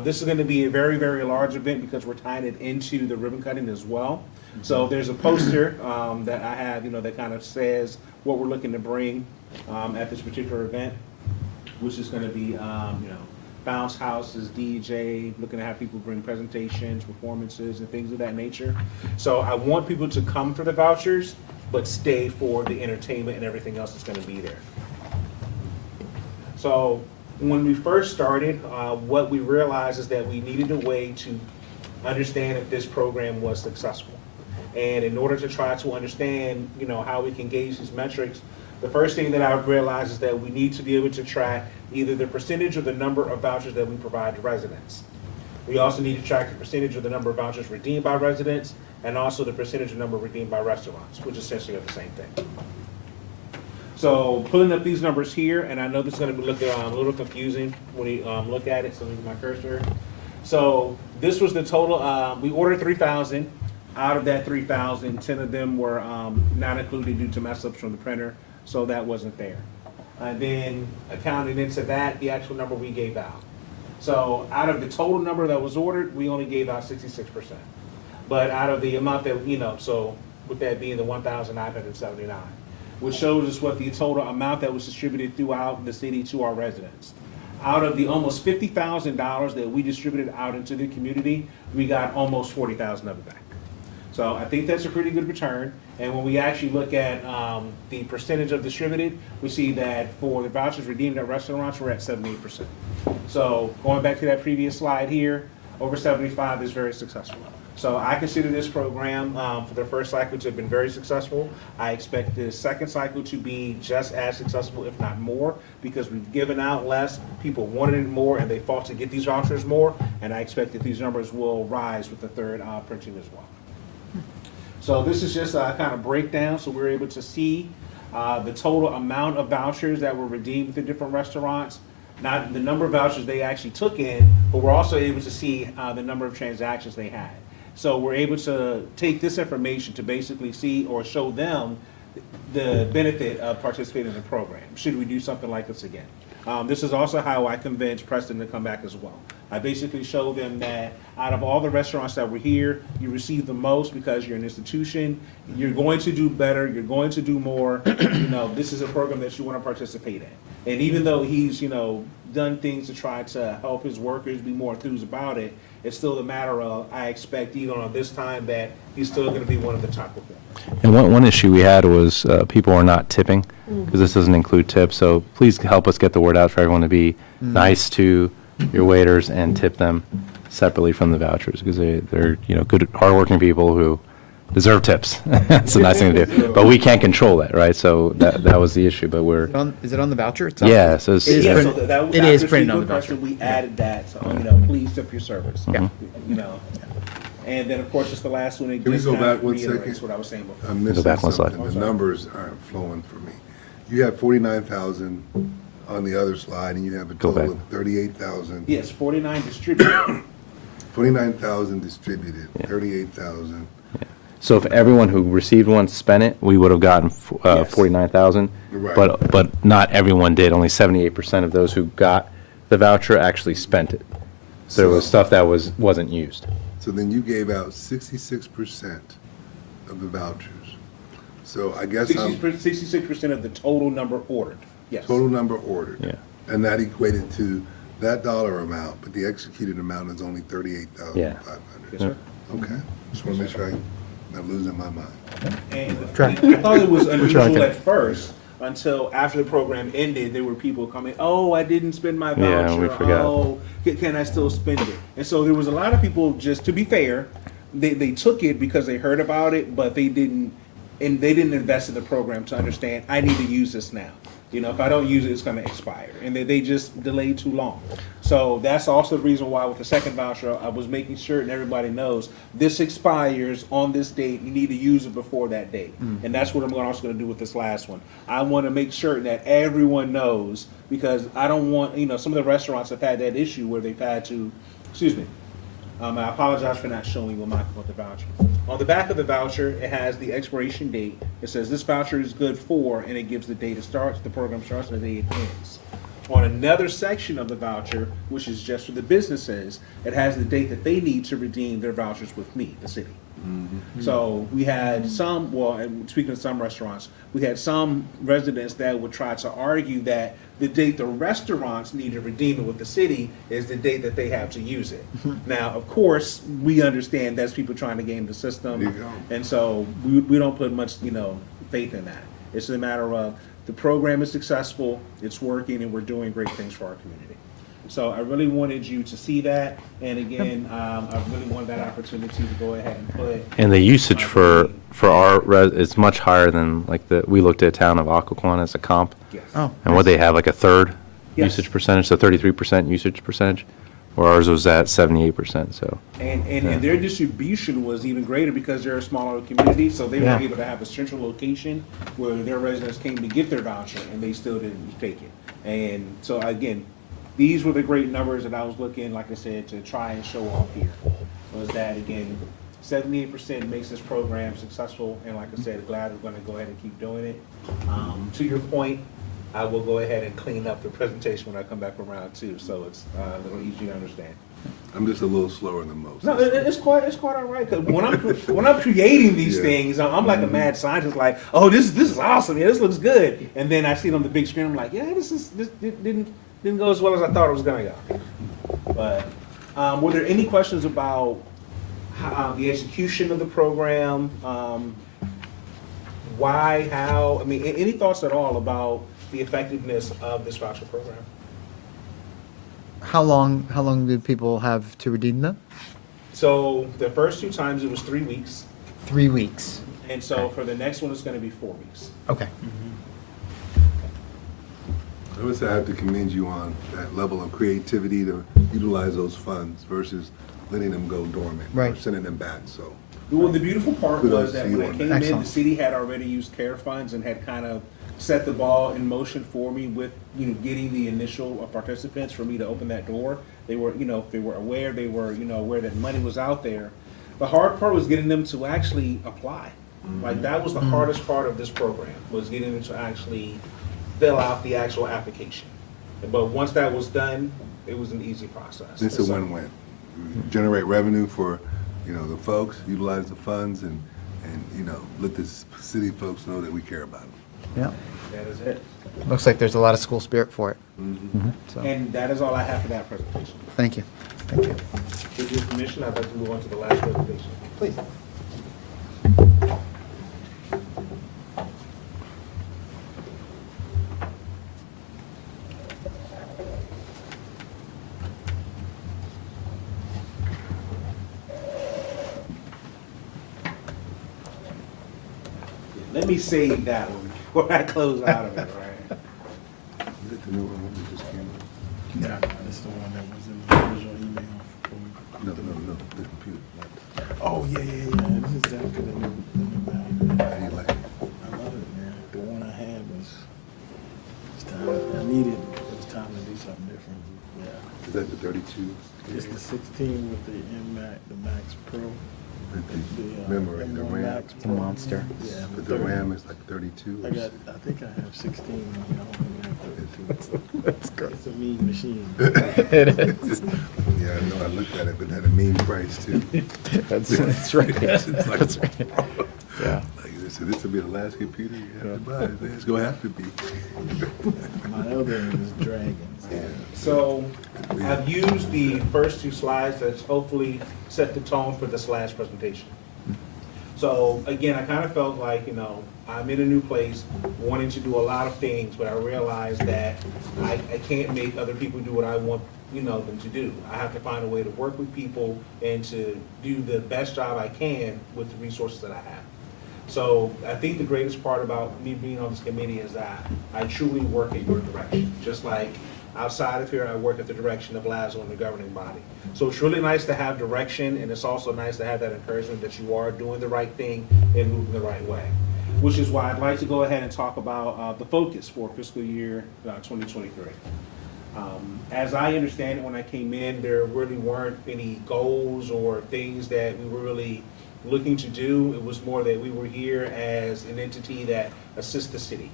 This is going to be a very, very large event because we're tying it into the ribbon cutting as well. So there's a poster that I have, that kind of says what we're looking to bring at this particular event, which is going to be, bounce houses, DJ, looking to have people bring presentations, performances, and things of that nature. So I want people to come for the vouchers, but stay for the entertainment and everything else that's going to be there. So when we first started, what we realized is that we needed a way to understand if this program was successful. And in order to try to understand, how we can gauge these metrics, the first thing that I realized is that we need to be able to track either the percentage or the number of vouchers that we provide to residents. We also need to track the percentage of the number of vouchers redeemed by residents, and also the percentage of number redeemed by restaurants, which essentially are the same thing. So pulling up these numbers here, and I know this is going to look a little confusing when you look at it, so look at my cursor. So this was the total, we ordered 3,000. Out of that 3,000, 10 of them were not included due to mess ups from the printer, so that wasn't there. And then accounted into that, the actual number we gave out. So out of the total number that was ordered, we only gave out 66%. But out of the amount that, so with that being the 1,979, which shows us what the total amount that was distributed throughout the city to our residents. Out of the almost $50,000 that we distributed out into the community, we got almost 40,000 of it back. So I think that's a pretty good return. And when we actually look at the percentage of distributed, we see that for the vouchers redeemed at restaurants, we're at 78%. So going back to that previous slide here, over 75 is very successful. So I consider this program for the first cycle to have been very successful. I expect the second cycle to be just as successful, if not more, because we've given out less, people wanted it more, and they fought to get these vouchers more, and I expect that these numbers will rise with the third printing as well. So this is just a kind of breakdown, so we're able to see the total amount of vouchers that were redeemed with the different restaurants, not the number of vouchers they actually took in, but we're also able to see the number of transactions they had. So we're able to take this information to basically see or show them the benefit of participating in the program, should we do something like this again. This is also how I convinced Preston to come back as well. I basically showed them that out of all the restaurants that were here, you receive the most because you're an institution, you're going to do better, you're going to do more, this is a program that you want to participate in. And even though he's, done things to try to help his workers be more enthused about it, it's still a matter of, I expect even on this time that he's still going to be one of the top performers. And one issue we had was people are not tipping, because this doesn't include tips. So please help us get the word out for everyone to be nice to your waiters and tip them separately from the vouchers, because they're good, hardworking people who deserve tips. That's a nice thing to do. But we can't control that, right? So that was the issue. But we're Is it on the voucher itself? yeah. So it's, It is Yeah, print- so that, it is after printed on speaking the with voucher. Preston, we added that, so, please tip your service. Yeah. And then, of course, just the last one, it Can we just go kind of back one reiterates second? what I was saying before. I'm missing back one slide. something. The numbers aren't flowing for me. You have 49,000 on the other slide, and you have a Go total back. of 38,000. Yes, 49 distributed. 49,000 distributed, 38,000. so if everyone who received one spent it, we would have gotten Yes. 49,000. Right. But not everyone did. Only 78% of those who got the voucher actually spent it. So there was stuff that wasn't used. So then you gave out 66% of the vouchers. So I guess I'm 66% of the total number ordered, yes. total number ordered. Yeah. And that equated to that dollar amount, but the executed amount is only 38,500. Yes, sir. Okay, just want to make sure I'm not losing my mind. And Track. I thought it was unusual tracking. at first, until after the program ended, there were people coming, oh, I didn't spend my Yeah, voucher. we forgot. Oh, can I still spend it? And so there was a lot of people, just to be fair, they took it because they heard about it, but they didn't invest in the program to understand, I need to use this now. If I don't use it, it's going to expire. And they just delayed too long. So that's also the reason why with the second voucher, I was making sure and everybody knows this expires on this date. You need to use it before that date. And that's what I'm also going to do with this last one. I want to make sure that everyone knows, because I don't want, some of the restaurants have had that issue where they've had to, I apologize for not showing you what the voucher. On the back of the voucher, it has the expiration date. It says this voucher is good for, and it gives the date it starts, the program starts, and the date it ends. On another section of the voucher, which is just for the businesses, it has the date that they need to redeem their vouchers with me, the city. So we had some, and speaking of some restaurants, we had some residents that would try to argue that the date the restaurants need to redeem it with the city is the date that they have to use it. Now, of course, we understand that's people trying to game the system. There you go. And so we don't put much, faith in that. It's a matter of the program is successful, it's working, and we're doing great things for our community. So I really wanted you to see that, and again, I really wanted that opportunity to go ahead and put. And the usage for is much higher than we looked at a town of Occoquan as a comp. Yes. Oh, And what they have, like a third Yes. usage percentage, so 33% usage percentage, where ours was at 78%, so. And their distribution was even greater because they're a smaller community, so they Yeah. were able to have a central location where their residents came to get their voucher, and they still didn't take it. And so again, these were the great numbers that I was looking, like I said, to try and show off here. Was that again, 78% makes this program successful, and like I said, glad we're gonna go ahead and keep doing it. To your point, I will go ahead and clean up the presentation when I come back around too, so it's a little easier to understand. I'm just a little slower than most. No, it's quite all right. 'Cause when I'm creating these Yeah. things, I'm like a mad scientist. Like, oh, this is awesome. Yeah, this looks good. And then I see it on the big screen. I'm like, yeah, this didn't go as well as I thought it was gonna go. But were there any questions about the execution of the program? Why? How? I mean, any thoughts at all about the effectiveness of this voucher program? How long did people have to redeem them? So the first two times it was 3 weeks, 3 weeks. and so for the next one it's going to be 4 weeks. Okay. I would say I have to commend you on that level of creativity to utilize those funds versus letting them go dormant. Or Right. sending them back, so Well, the beautiful part Kudos was that to you when I on came that. in, the Excellent. city had already used CARE funds and had kind of set the ball in motion for me with, getting the initial participants for me to open that door. They were, they were aware, aware that money was out there. The hard part was getting them to actually apply. Like, that was the hardest part of this program, was getting them to actually fill out the actual application. But once that was done, it was an easy process. It's a So- win-win. Generate revenue for, the folks, utilize the funds, and, let the city folks know that we care about them. Yeah. That is it. Looks like there's a lot of school spirit for it. So, And that is all I have for that presentation. thank you. Thank you. With your permission, I'd like to move on to the last presentation. Please. Let me save that one before I close out of it, right? Is it the new one that just came out? Yeah, that's the one that was in the original email. No, the computer. Oh, yeah. This is exactly the new value. How do you like it? I love it, man. The one I had was, it's time, I needed, it was time to do something different. Yeah. Is that the 32? It's the 16 with the Max Pro. Memory, the M1 RAM. Max The Pro. monster. Yeah. But the RAM is like 32? I think I have 16. I don't think I have 32. That's good. It's a mean machine. It is. Yeah, I know, I looked at it, but it had a mean price too. That's right. It's like, That's right. Yeah. like they said, this will be the last computer you have to buy. It's gonna have to be. My other one is Dragons. So I've used the first two slides that's hopefully set the tone for this last presentation. So again, I kind of felt like, I'm in a new place, wanting to do a lot of things, but I realized that I can't make other people do what I want, them to do. I have to find a way to work with people and to do the best job I can with the resources that I have. So I think the greatest part about me being on this committee is that I truly work in your direction. Just like outside of here, I work at the direction of LASO and the governing body. So it's really nice to have direction, and it's also nice to have that encouragement that you are doing the right thing and moving the right way. Which is why I'd like to go ahead and talk about the focus for fiscal year 2023. As I understand it, when I came in, there really weren't any goals or things that we were really looking to do. It was more that we were here as an entity that assists the city.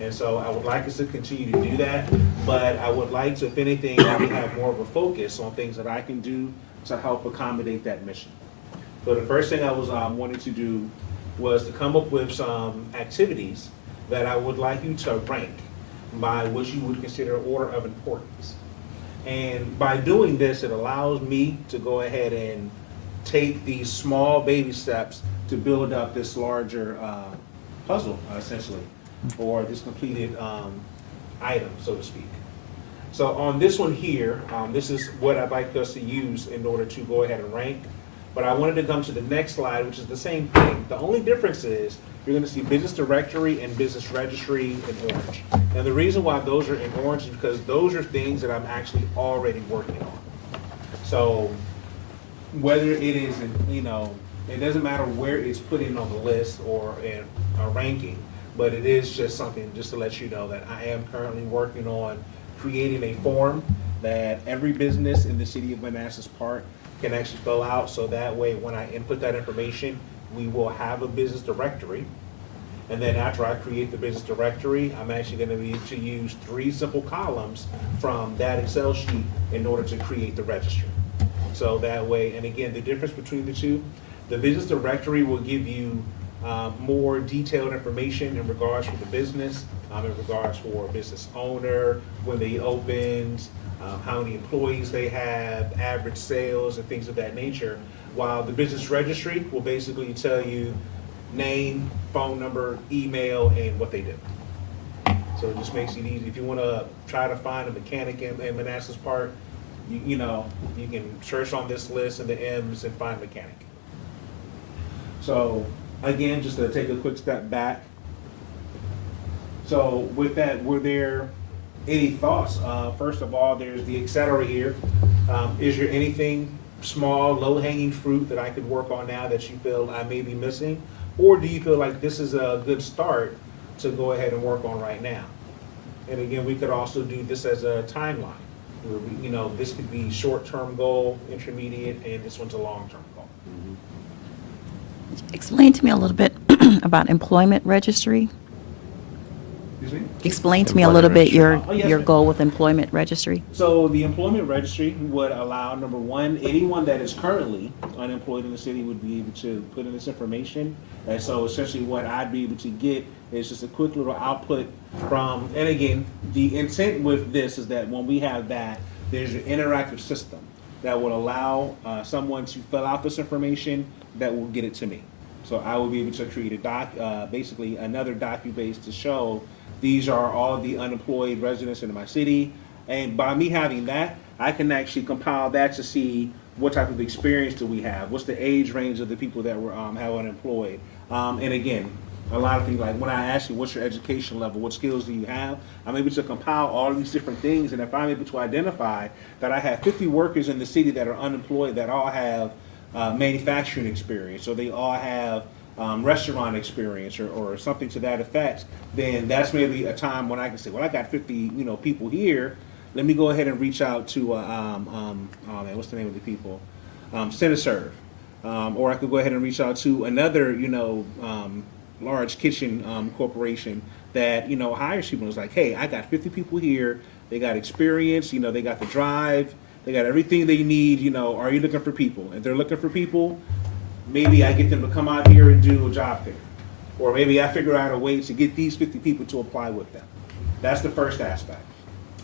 And so I would like us to continue to do that, but I would like to, if anything, maybe have more of a focus on things that I can do to help accommodate that mission. So the first thing I was wanting to do was to come up with some activities that I would like you to rank by what you would consider order of importance. And by doing this, it allows me to go ahead and take these small baby steps to build up this larger puzzle, essentially, or this completed item, so to speak. So on this one here, this is what I'd like us to use in order to go ahead and rank. But I wanted to come to the next slide, which is the same thing. The only difference is you're going to see business directory and business registry in orange. And the reason why those are in orange is because those are things that I'm actually already working on. So whether it is, it doesn't matter where it's put in on the list or in a ranking, but it is just something just to let you know that I am currently working on creating a form that every business in the city of Manassas Park can actually fill out, so that way when I input that information, we will have a business directory. And then after I create the business directory, I'm actually going to be able to use 3 simple columns from that Excel sheet in order to create the register. So that way, and again, the difference between the two, the business directory will give you more detailed information in regards for the business, in regards for a business owner, when they opened, how many employees they have, average sales, and things of that nature. While the business registry will basically tell you name, phone number, email, and what they do. So it just makes it easy. If you want to try to find a mechanic in Manassas Park, you can search on this list in the M's and find mechanic. So again, just to take a quick step back. So with that, were there any thoughts? First of all, there's the et cetera here. Is there anything small, low-hanging fruit that I could work on now that you feel I may be missing? Or do you feel like this is a good start to go ahead and work on right now? And again, we could also do this as a timeline, where we, this could be short-term goal, intermediate, and this one's a long-term goal. Explain to me a little bit about employment registry. Excuse me? Explain to me a little bit Employment your, Oh, yes, your ma'am. goal with employment registry. So the employment registry would allow, number one, anyone that is currently unemployed in the city would be able to put in this information. And so essentially what I'd be able to get is just a quick little output from, and again, the intent with this is that when we have that, there's an interactive system that will allow someone to fill out this information that will get it to me. So I will be able to create a basically another DocuBase to show these are all the unemployed residents in my city. And by me having that, I can actually compile that to see what type of experience do we have, what's the age range of the people that were have unemployed. And again, a lot of things like when I ask you what's your education level, what skills do you have, I'm able to compile all these different things. And if I'm able to identify that I have 50 workers in the city that are unemployed that all have manufacturing experience, or they all have restaurant experience, or something to that effect, then that's maybe a time when I can say, well, I got 50 people here. Let me go ahead and reach out to oh man, what's the name of the people? Cineserve. Or I could go ahead and reach out to another large kitchen corporation that hires people. It's like, hey, I got 50 people here. They got experience. They got the drive. They got everything they need. Are you looking for people? If they're looking for people, maybe I get them to come out here and do a job fair. Or maybe I figure out a way to get these 50 people to apply with them. That's the first aspect.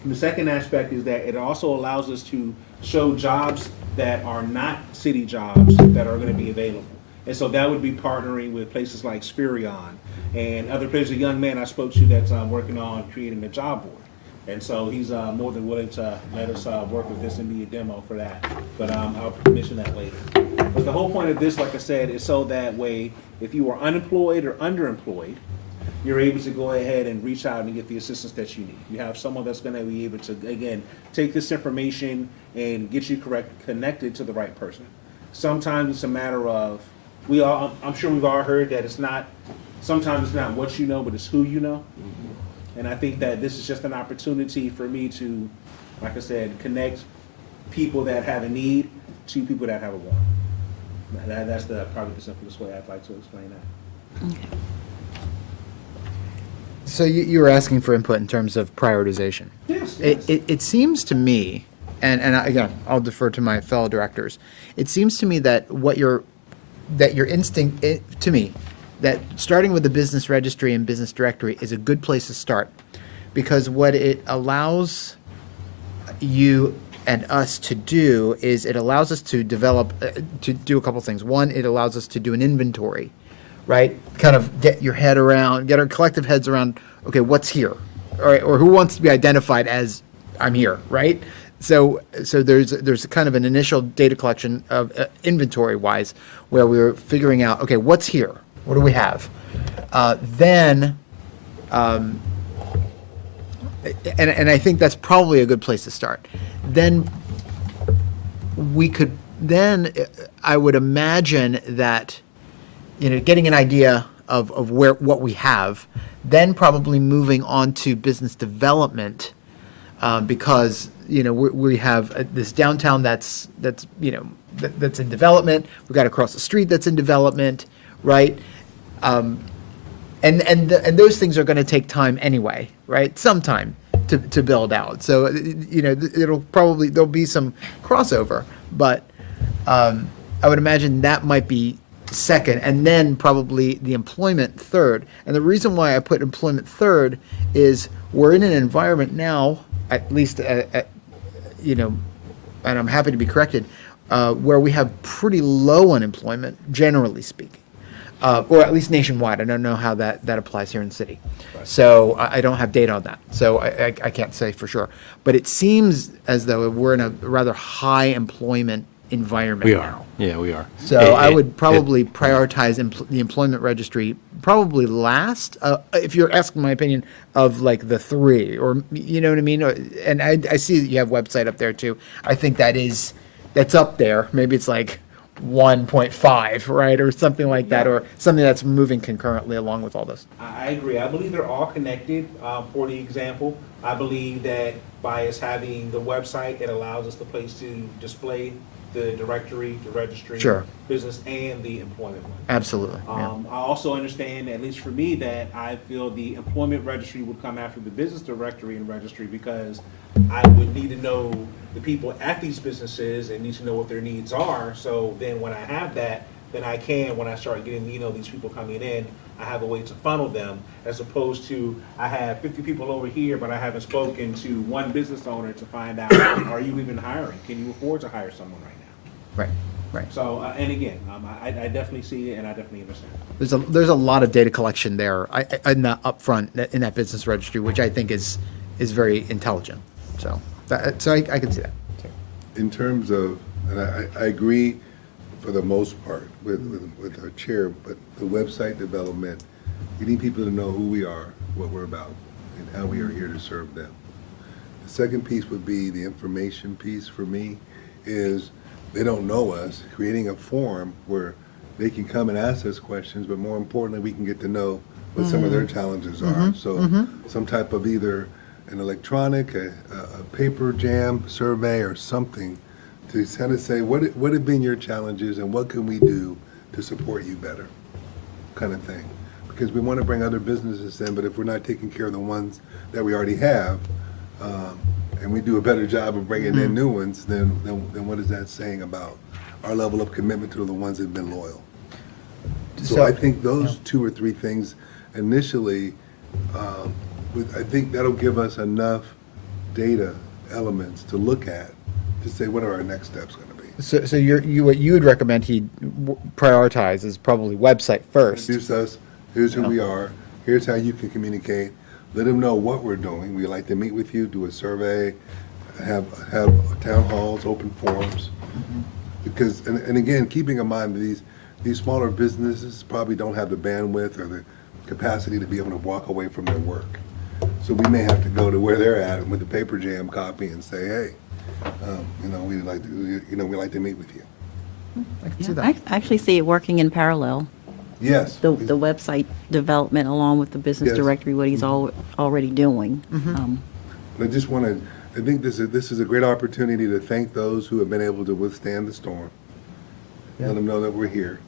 The second aspect is that it also allows us to show jobs that are not city jobs that are going to be available. And so that would be partnering with places like Spirion and other places. A young man I spoke to that's working on creating a job board. And so he's more than willing to let us work with this and be a demo for that. But I'll mention that later. But the whole point of this, like I said, is so that way, if you are unemployed or underemployed, you're able to go ahead and reach out and get the assistance that you need. You have someone that's going to be able to, again, take this information and get you connected to the right person. Sometimes it's a matter of, I'm sure we've all heard that sometimes it's not what you know, but it's who you know. And I think that this is just an opportunity for me to, like I said, connect people that have a need to people that have a want. That's probably the simplest way I'd like to explain that. So you were asking for input in terms of prioritization. Yes. It seems to me, and again, I'll defer to my fellow directors. It seems to me that your instinct, to me, that starting with the business registry and business directory is a good place to start, because what it allows you and us to do is it allows us to develop, to do a couple things. One, it allows us to do an inventory, right? Kind of get our collective heads around, okay, what's here? Or who wants to be identified as I'm here, right? So there's kind of an initial data collection of inventory-wise where we're figuring out, okay, what's here? What do we have? And I think that's probably a good place to start. Then I would imagine that, getting an idea of what we have, then probably moving on to business development, because we have this downtown that's in development. We've got across the street that's in development, right? And those things are going to take time anyway, right? Some time to build out. So there'll be some crossover, but I would imagine that might be second, and then probably the employment third. And the reason why I put employment third is we're in an environment now, at least, and I'm happy to be corrected, where we have pretty low unemployment, generally speaking. Or at least nationwide. I don't know how that applies here in the city. Right. So I don't have data on that. So I can't say for sure. But it seems as though we're in a rather high employment environment We now. are. Yeah, we are. So I would probably prioritize the employment registry probably last, if you're asking my opinion, of like the three, or you know what I mean? And I see that you have website up there too. I think that is that's up there. Maybe it's like 1.5, right, or something like that, or something that's moving concurrently along with all this. I agree. I believe they're all connected. For the example, I believe that by us having the website, it allows us the place to display the directory, the registry, Sure. business, and the employment one. Absolutely. Yeah. I also understand, at least for me, that I feel the employment registry would come after the business directory and registry because I would need to know the people at these businesses and need to know what their needs are. So then when I have that, then I can, when I start getting, these people coming in, I have a way to funnel them, as opposed to I have 50 people over here, but I haven't spoken to one business owner to find out, are you even hiring? Can you afford to hire someone right now? Right. Right. So, and again, I definitely see it and I definitely understand. There's a lot of data collection there in the upfront in that business registry, which I think is very intelligent. So I can see that. In terms of, and I agree for the most part with our chair, but the website development, you need people to know who we are, what we're about, and how we are here to serve them. The second piece would be the information piece for me is they don't know us, creating a forum where they can come and ask us questions, but more importantly, we can get to know what some of their challenges are. So some type of either an electronic, a paper jam survey or something to kind of say, what have been your challenges and what can we do to support you better, kind of thing. Because we want to bring other businesses in, but if we're not taking care of the ones that we already have, and we do a better job of bringing in new ones, then what is that saying about our level of commitment to the ones that have been loyal? So I think those 2 or 3 things initially, I think that'll give us enough data elements to look at to say what are our next steps going to be. So what you would recommend he prioritize is probably website first. Introduce us, here's who we are, here's how you can communicate, let them know what we're doing. We'd like to meet with you, do a survey, have town halls, open forums. Because, and again, keeping in mind that these smaller businesses probably don't have the bandwidth or the capacity to be able to walk away from their work. So we may have to go to where they're at with the paper jam copy and say, hey, we'd like to meet with you. I can see Yeah, that. I actually see it working in parallel. Yes. The website development along with the business Yes. directory, what he's already doing. I just want to, I think this is a great opportunity to thank those who have been able to withstand the storm. Let them know that we're here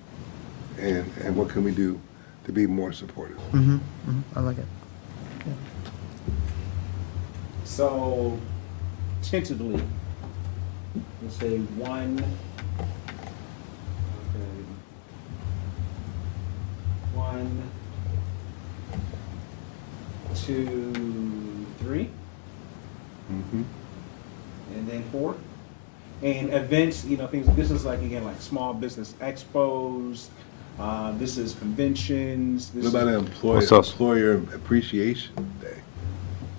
and what can we do to be more supportive. I like it. So, tentatively, let's say 1, 2, 3, and then 4. And events, things. This is like again like small business expos. This is conventions. This What about an What's else? employer appreciation day?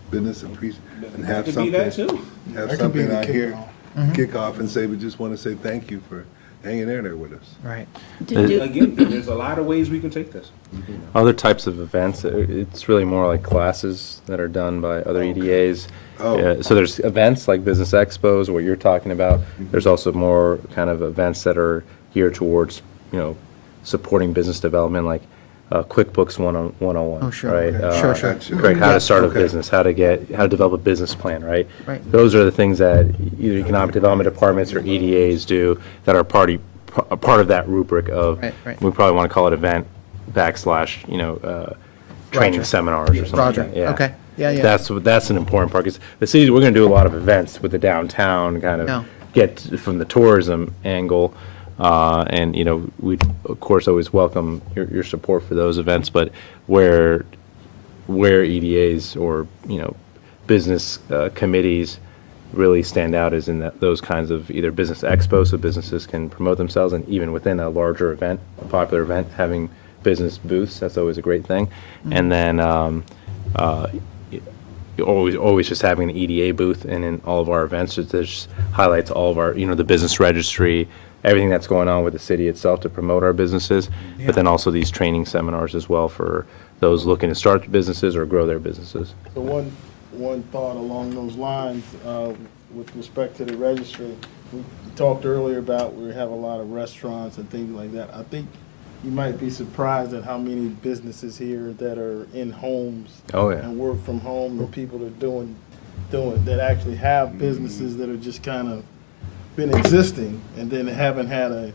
Business appreciation, and have could be that something, too. have That could be something the out here, kickoff. kickoff and say, we just want to say thank you for hanging in there with us. Right. Again, there's a lot of ways we can take this. Other types of events, it's really more like classes that are done by other EDAs. Oh. So there's events like business expos, what you're talking about. There's also more kind of events that are geared towards, supporting business development, like QuickBooks 101. Oh, sure. Right? Okay. Sure. Gotcha. Correct, how to start a Okay. business, how to develop a business plan, right? Right. Those are the things that either economic development departments or EDAs do that are part of that rubric of, Right. we probably want to call it event / training Roger. seminars or something. Roger. like that. Yeah. Okay. Yeah. That's an important part, because the city, we're going to do a lot of events with the downtown, kind of Yeah. get from the tourism angle. And, we of course always welcome your support for those events, but where EDAs or, business committees really stand out is in those kinds of either business expos, so businesses can promote themselves, and even within a larger event, a popular event, having business booths, that's always a great thing. And then always just having an EDA booth, and in all of our events, it just highlights all of our, the business registry, everything that's going on with the city itself to promote our businesses, but then also these training seminars as well for those looking to start businesses or grow their businesses. So one thought along those lines, with respect to the registry, we talked earlier about we have a lot of restaurants and things like that. I think you might be surprised at how many businesses here that are in homes. Oh, yeah. And work from home, and people are doing, that actually have businesses that are just kind of been existing, and then haven't had a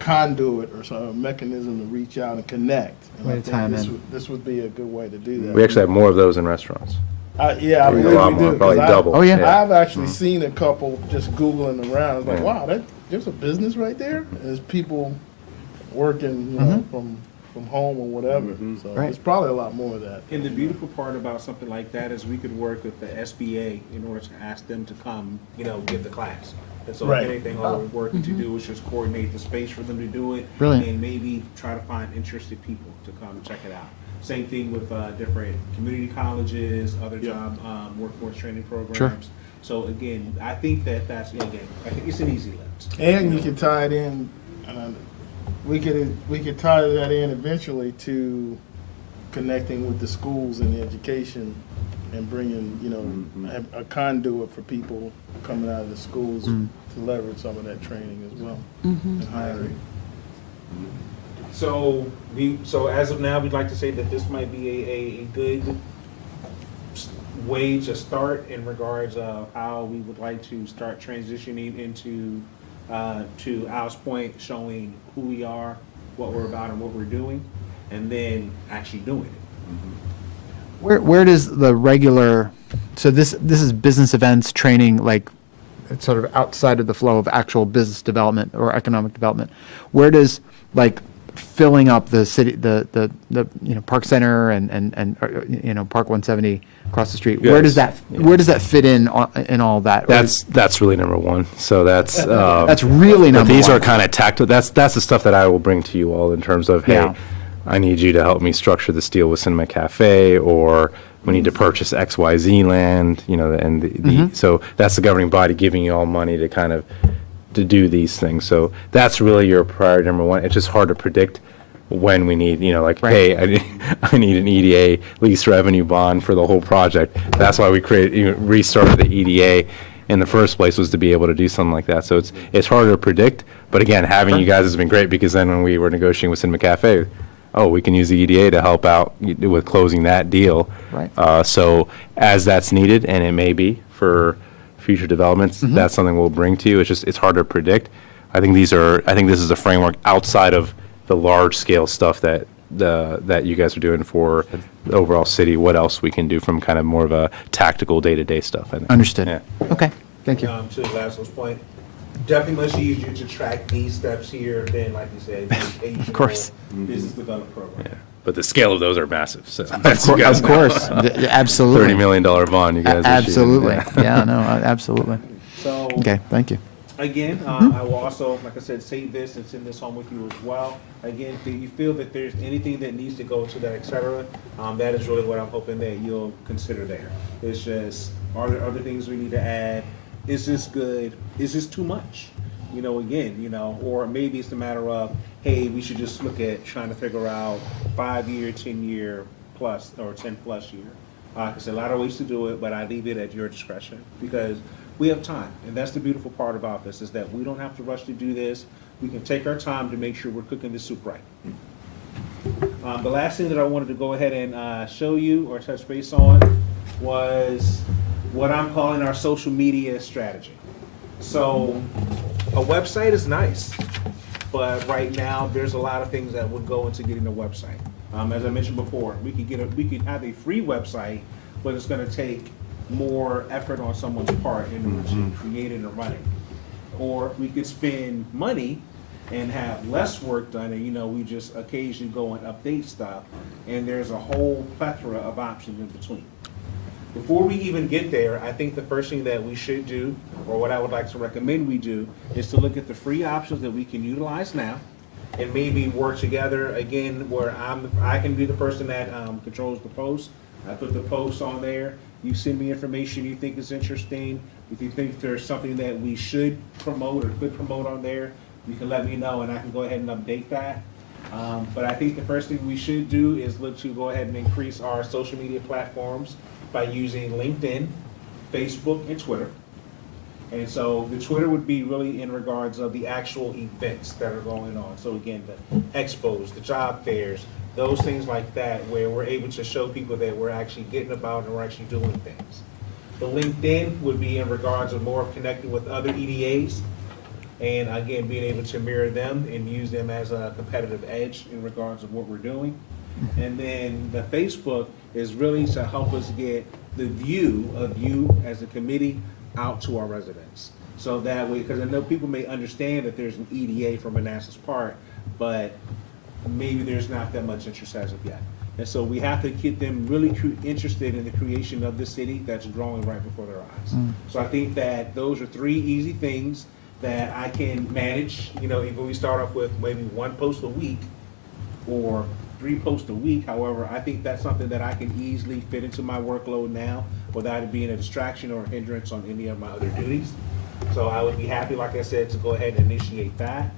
conduit or some mechanism to reach out and connect. And Way I to think tie 'em this in. this would be a good way to do that. We actually have more of those in restaurants. Yeah, I We believe do a we lot do. more, 'cause probably double. Oh, yeah. I've actually seen a couple just Googling around. It's like, Yeah. wow, there's a business right there. And there's people working, you know, from home or whatever. So Right. there's probably a lot more of that. And the beautiful part about something like that is we could work with the SBA in order to ask them to come, get the class. And so Right. if anything, all we're working to do is just coordinate the space for them to do it. Brilliant. And maybe try to find interested people to come check it out. Same thing with different community colleges, other job, workforce training programs. Sure. So again, I think that's, I think it's an easy lift. And you could tie it in, we could tie that in eventually to connecting with the schools and the education and bringing, a conduit for people coming out of the schools to leverage some of that training as well. And hiring. So as of now, we'd like to say that this might be a good way to start in regards of how we would like to start transitioning into, to Al's point, showing who we are, what we're about and what we're doing, and then actually doing it. Where does the regular, so this is business events, training, like, it's sort of outside of the flow of actual business development or economic development. Where does, like, filling up the city, the Park Center and Park 170 across the street, where does Yes. that fit in all that? Or That's really number one. So that's that's really but number these one. are kind of tactical. That's the stuff that I will bring to you all in terms of, hey, Yeah. I need you to help me structure this deal with Cinema Cafe, or we need to purchase XYZ land, and so that's the governing body giving you all money to kind of to do these things. So that's really your priority number one. It's just hard to predict when we need, hey, I need an EDA lease revenue bond for the whole project. That's why we restarted the EDA in the first place, was to be able to do something like that. So it's harder to predict. But again, having you guys has been great, because then when we were negotiating with Cinema Cafe, we can use the EDA to help out with closing that deal. Right. So as that's needed, and it may be for future developments, that's something we'll bring to you. It's hard to predict. I think this is a framework outside of the large scale stuff that you guys are doing for the overall city. What else we can do from kind of more of a tactical day-to-day stuff, I think. Understood. Yeah. Okay, thank you. To Laszlo's point, definitely much easier to track these steps here than, like you said, the occasional course. business development program. Yeah. But the scale of those are massive. So Of course, absolutely. $30 million bond, you guys. issued. Absolutely. Yeah, no, absolutely. So, Okay, thank you. again, I will also, like I said, save this and send this home with you as well. Again, if you feel that there's anything that needs to go to that, et cetera, that is really what I'm hoping that you'll consider there. It's just, are there other things we need to add? Is this good? Is this too much? Or maybe it's a matter of, hey, we should just look at trying to figure out 5-year, 10-year plus, or 10+ year. There's a lot of ways to do it, but I leave it at your discretion, because we have time. And that's the beautiful part about this, is that we don't have to rush to do this. We can take our time to make sure we're cooking the soup right. The last thing that I wanted to go ahead and show you or touch base on was what I'm calling our social media strategy. So a website is nice, but right now there's a lot of things that would go into getting a website. As I mentioned before, we could have a free website, but it's going to take more effort on someone's part in order to create it and run it. Or we could spend money and have less work done, and we just occasionally go and update stuff, and there's a whole plethora of options in between. Before we even get there, I think the first thing that we should do, or what I would like to recommend we do, is to look at the free options that we can utilize now, and maybe work together again, where I can be the person that controls the post. I put the post on there. You send me information you think is interesting. If you think there's something that we should promote or could promote on there, you can let me know, and I can go ahead and update that. But I think the first thing we should do is look to go ahead and increase our social media platforms by using LinkedIn, Facebook, and Twitter. And so the Twitter would be really in regards of the actual events that are going on. So again, the expos, the job fairs, those things like that, where we're able to show people that we're actually getting about and we're actually doing things. The LinkedIn would be in regards of more of connecting with other EDAs, and again, being able to mirror them and use them as a competitive edge in regards of what we're doing. And then the Facebook is really to help us get the view of you as a committee out to our residents. So that way, because I know people may understand that there's an EDA for Manassas Park, but maybe there's not that much interest as of yet. And so we have to get them really interested in the creation of the city that's growing right before their eyes. So I think that those are 3 easy things that I can manage. You know, even we start off with maybe 1 post a week or 3 posts a week. However, I think that's something that I can easily fit into my workload now without it being a distraction or a hindrance on any of my other duties. So I would be happy, like I said, to go ahead and initiate that.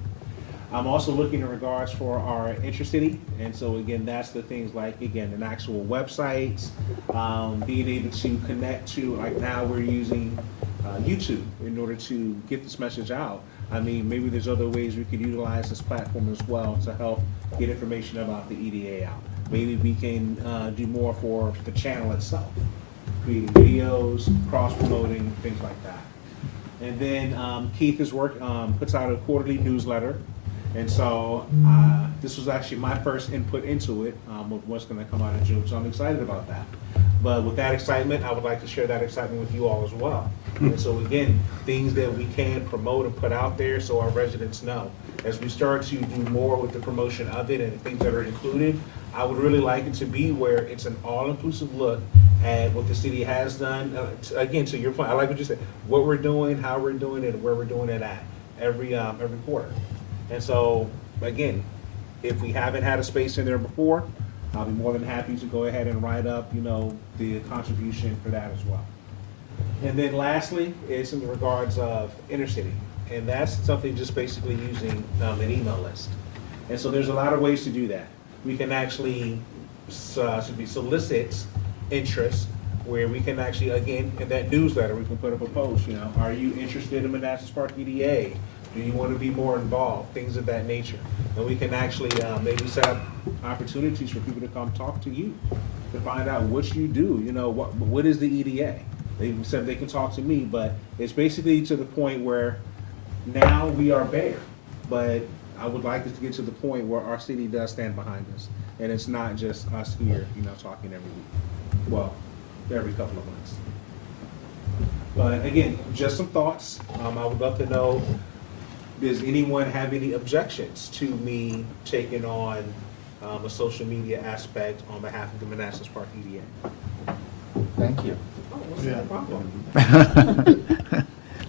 I'm also looking in regards for our intercity, and so again, that's the things like, again, an actual website, being able to connect to, like now we're using YouTube in order to get this message out. I mean, maybe there's other ways we could utilize this platform as well to help get information about the EDA out. Maybe we can do more for the channel itself, creating videos, cross-promoting, things like that. And then Keith's work puts out a quarterly newsletter. And so this was actually my first input into it, with what's going to come out in June. So I'm excited about that. But with that excitement, I would like to share that excitement with you all as well. And so again, things that we can promote and put out there so our residents know. As we start to do more with the promotion of it and things that are included, I would really like it to be where it's an all-inclusive look at what the city has done. Again, to your point, I like what you said, what we're doing, how we're doing it, and where we're doing it at every quarter. And so, again, if we haven't had a space in there before, I'll be more than happy to go ahead and write up, you know, the contribution for that as well. And then lastly, is in regards of intercity. And that's something just basically using an email list. And so there's a lot of ways to do that. We can actually solicit interest, where we can actually, again, in that newsletter, we can put up a post, you know, are you interested in Manassas Park EDA? Do you want to be more involved? Things of that nature. And we can actually maybe set up opportunities for people to come talk to you, to find out what you do. You know, what is the EDA? They said they can talk to me, but it's basically to the point where now we are bare. But I would like us to get to the point where our city does stand behind us. And it's not just us here, you know, talking every week. Well, every couple of months. But again, just some thoughts. I would love to know, does anyone have any objections to me taking on a social media aspect on behalf of the Manassas Park EDA? Thank you. Oh, what's Yeah. the problem?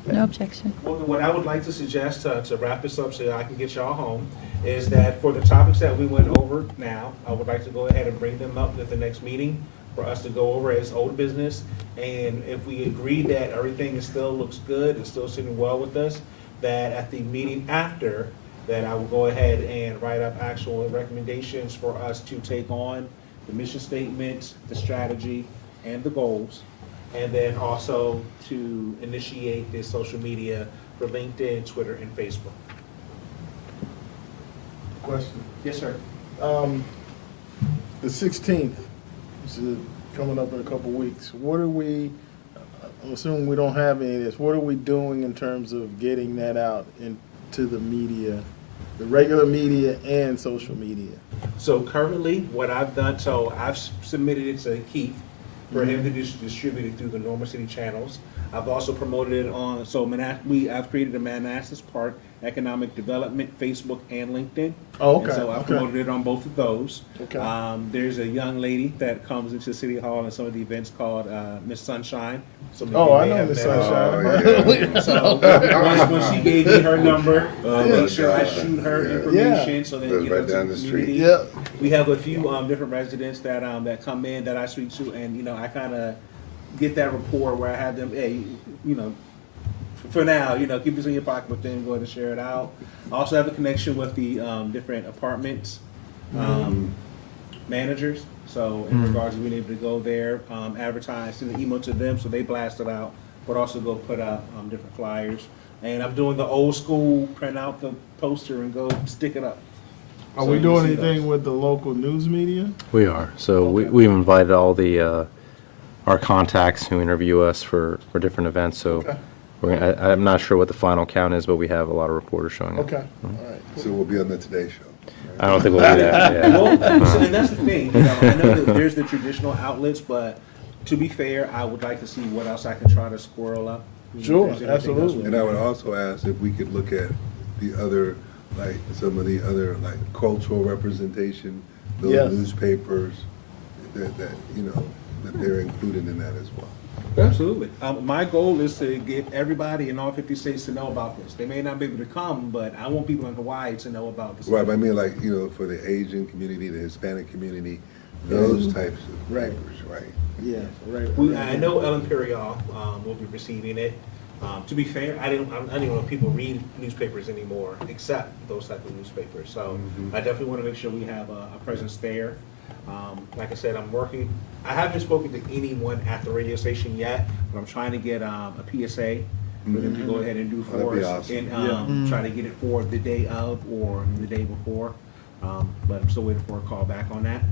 No objection. Well, what I would like to suggest to wrap this up so I can get y'all home is that for the topics that we went over now, I would like to go ahead and bring them up at the next meeting for us to go over as old business. And if we agree that everything still looks good and still sitting well with us, that at the meeting after, that I will go ahead and write up actual recommendations for us to take on the mission statement, the strategy, and the goals, and then also to initiate this social media for LinkedIn, Twitter, and Facebook. Question. Yes, sir. The 16th, which is coming up in a couple weeks, what are we, I'm assuming we don't have any of this, what are we doing in terms of getting that out into the media, the regular media and social media? So currently, what I've done, so I've submitted it to Keith for him to distribute it through the Normal City channels. I've also promoted it on, so I've created a Manassas Park Economic Development, Facebook and LinkedIn. Oh, okay, And so I've okay. promoted it on both of those. Okay. There's a young lady that comes into City Hall and some of the events called Miss Sunshine. Some of Oh, you I may know have Miss met her. Sunshine. So when she gave me her number, Oh, make my sure I God. shoot her Yeah. information so that Lives you know, right to down the the street. community. Yeah. We have a few different residents that that come in that I speak to, and you know, I kind of get that rapport where I have them, hey, you know, for now, you know, keep this in your pocket, but then go ahead and share it out. I also have a connection with the different apartments managers. So in regards to being able to go there, advertise, send an email to them so they blast it out, but also go put out different flyers. And I'm doing the old school, print out the poster and go stick it up. Are So we you doing see anything those. with the local news media? We are. So we've invited all the, our contacts who interview us for different events. So Okay. I'm not sure what the final count is, but we have a lot of reporters showing up. Okay, all right. So we'll be on the Today Show. I don't think we'll do that, yeah. Well, and that's the thing, I know that there's the traditional outlets, but to be fair, I would like to see what else I can try to squirrel up. You know, Sure, if there's anything else absolutely. And I would also ask if we could look at the other, like, some of the other, like, cultural representation, those Yes. newspapers, that, you know, that they're included in that as well. Absolutely. My goal is to get everybody in all 50 states to know about this. They may not be able to come, but I want people in Hawaii to know about this. Right, but I mean, like, you know, for the Asian community, the Hispanic community, those types of Right. papers, right? Yeah, right. I know El Imperial will be receiving it. To be fair, I don't even know if people read newspapers anymore, except those type of newspapers. So I definitely want to make sure we have a presence there. Like I said, I haven't spoken to anyone at the radio station yet, but I'm trying to get a PSA for them to go ahead and do Oh, that'd for be us. awesome. And try to get it for the day of or the day before. But I'm still waiting for a call back on that.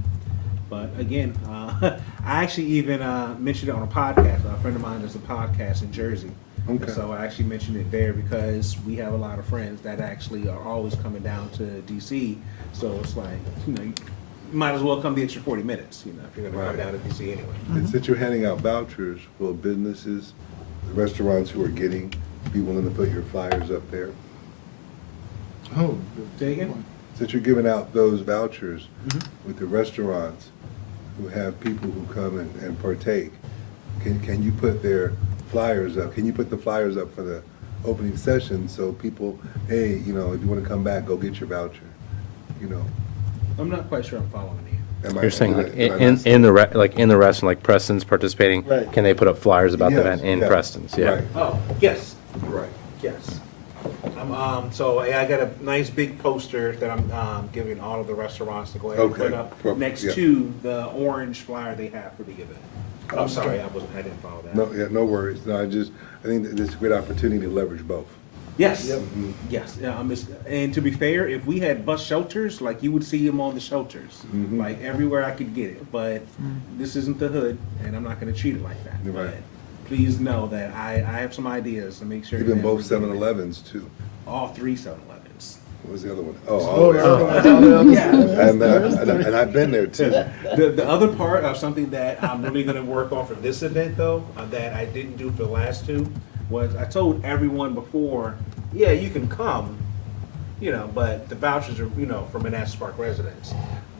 But again, I actually even mentioned it on a podcast. A friend of mine does a podcast in Jersey. Okay. And so I actually mentioned it there because we have a lot of friends that actually are always coming down to DC. So it's like, you know, you might as well come the extra 40 minutes, you know, if you're going to come Right. down to DC anyway. And since you're handing out vouchers, will businesses, the restaurants who are getting, be willing to put your flyers up there? Oh, Say again? Since you're giving out those vouchers Mm-hmm. with the restaurants who have people who come and partake, can you put their flyers up? Can you put the flyers up for the opening session so people, hey, you know, if you want to come back, go get your voucher, you know? I'm not quite sure I'm following you. Am I- You're saying like did I in not- in the in the restaurant, like Preston's participating, Right. can they put up flyers about the Yes, event in yes, Preston's? Yeah. right. Oh, yes, Right. yes. So I got a nice big poster that I'm giving all of the restaurants to go ahead and Okay, put up perfect, next yeah. to the orange flyer they have for the event. I'm sorry, I didn't follow that. No, yeah, no worries. No, I think that this is a great opportunity to leverage both. Yes, Yep. yes. Yeah, and to be fair, if we had bus shelters, like you would see them on the shelters, like everywhere I could get it. But this isn't the hood, and I'm not going to treat it like that. Right. But please know that I have some ideas to make sure. Even that both we get it. 7-Elevens too. All three 7-Elevens. What was the other one? Oh, Oh, yeah. and I've been there too. The other part of something that I'm really going to work on for this event, though, that I didn't do for the last two, was I told everyone before, yeah, you can come, you know, but the vouchers are, you know, for Manassas Park residents.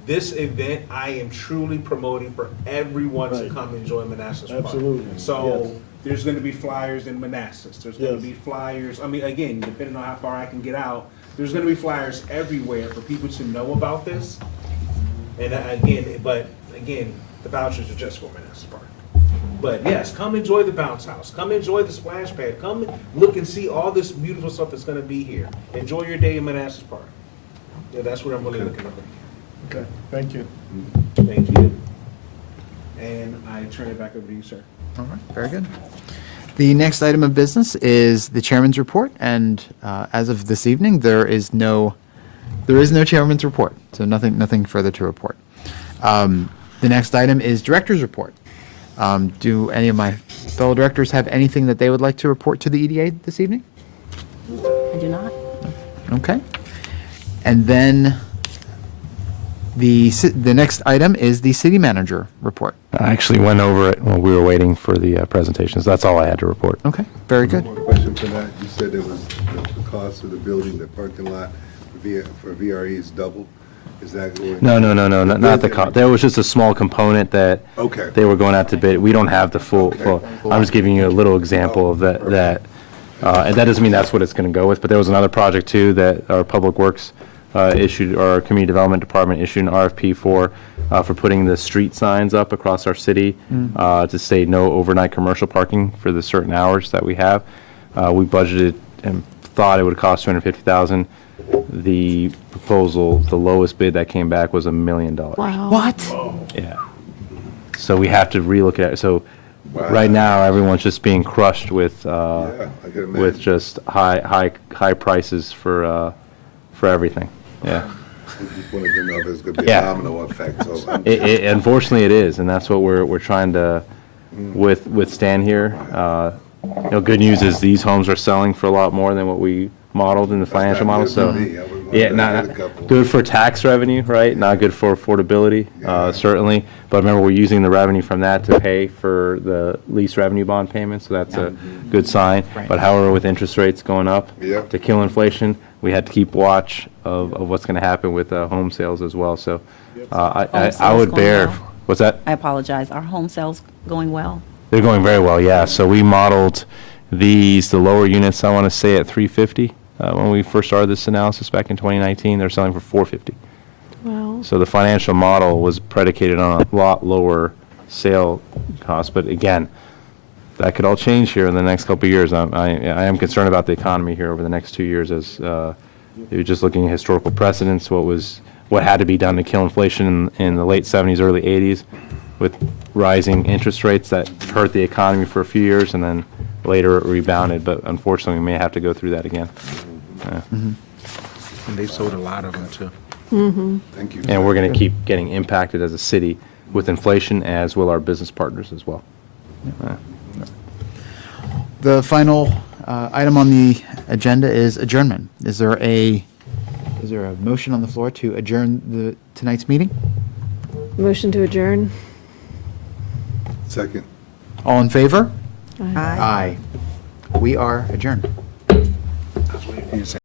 This event, I am truly promoting for everyone to Right. come enjoy Manassas Park. Absolutely, So yes. there's going to be flyers in Manassas. There's going Yes. to be flyers. I mean, again, depending on how far I can get out, there's going to be flyers everywhere for people to know about this. And again, the vouchers are just for Manassas Park. But yes, come enjoy the bounce house. Come enjoy the splash pad. Come look and see all this beautiful stuff that's going to be here. Enjoy your day in Manassas Park. Yeah, that's what I'm really looking at. Okay, thank you. Thank you. And I turn it back over to you, sir. All right, very good. The next item of business is the chairman's report, and as of this evening, there is no chairman's report, so nothing further to report. The next item is director's report. Do any of my fellow directors have anything that they would like to report to the EDA this evening? I do not. Okay. And then the next item is the city manager report. I actually went over it while we were waiting for the presentations. That's all I had to report. Okay, very good. One more question for that. You said it was the cost of the building, the parking lot for VRE is double. Is that going? No, not the cost. There was just a small component that Okay. they were going out to bid. We don't have the full. Okay. I'm just giving you a little example of that. And that doesn't mean that's what it's going to go with. But there was another project too that our Public Works issued, or our Community Development Department issued an RFP for putting the street signs up across our city to say no overnight commercial parking for the certain hours that we have. We budgeted and thought it would cost $250,000. the proposal, the lowest bid that came back was $1 million. Wow. What? Yeah. So we have to relook at it. So right now, everyone's just being crushed with, Yeah, I can with imagine. just high prices for everything. Yeah. I just wanted to know if there's gonna be a Yeah. domino effect, so I'm Unfortunately, it is, and that's what we're trying to withstand here. Good news is these homes are selling for a lot more than what we modeled in the financial not model, good so. for me. I was wondering, Yeah, I had not a couple. good for tax revenue, right? Not good for affordability, certainly. But remember, we're using the revenue from that to pay for the lease revenue bond payments, so that's a good sign. Right. But however, with interest rates going up, Yep. to kill inflation, we had to keep watch of what's going to happen with home sales as well. So I sales would going bear, well? what's that? I apologize. Are home sales going well? They're going very well, yeah. So we modeled the lower units, I want to say, at 350. When we first started this analysis back in 2019, they're selling for 450. Wow. So the financial model was predicated on a lot lower sale cost. But again, that could all change here in the next couple of years. I am concerned about the economy here over the next 2 years as you're just looking at historical precedents, what had to be done to kill inflation in the late 70s, early 80s, with rising interest rates that hurt the economy for a few years, and then later it rebounded. But unfortunately, we may have to go through that again. Yeah. And they've sold a lot of them too. Thank you. And we're going to keep getting impacted as a city with inflation, as will our business partners as well. The final item on the agenda is adjournment. Is there a motion on the floor to adjourn tonight's meeting? Motion to adjourn? Second. All in favor? Aye. Aye. We are adjourned. That's what he said.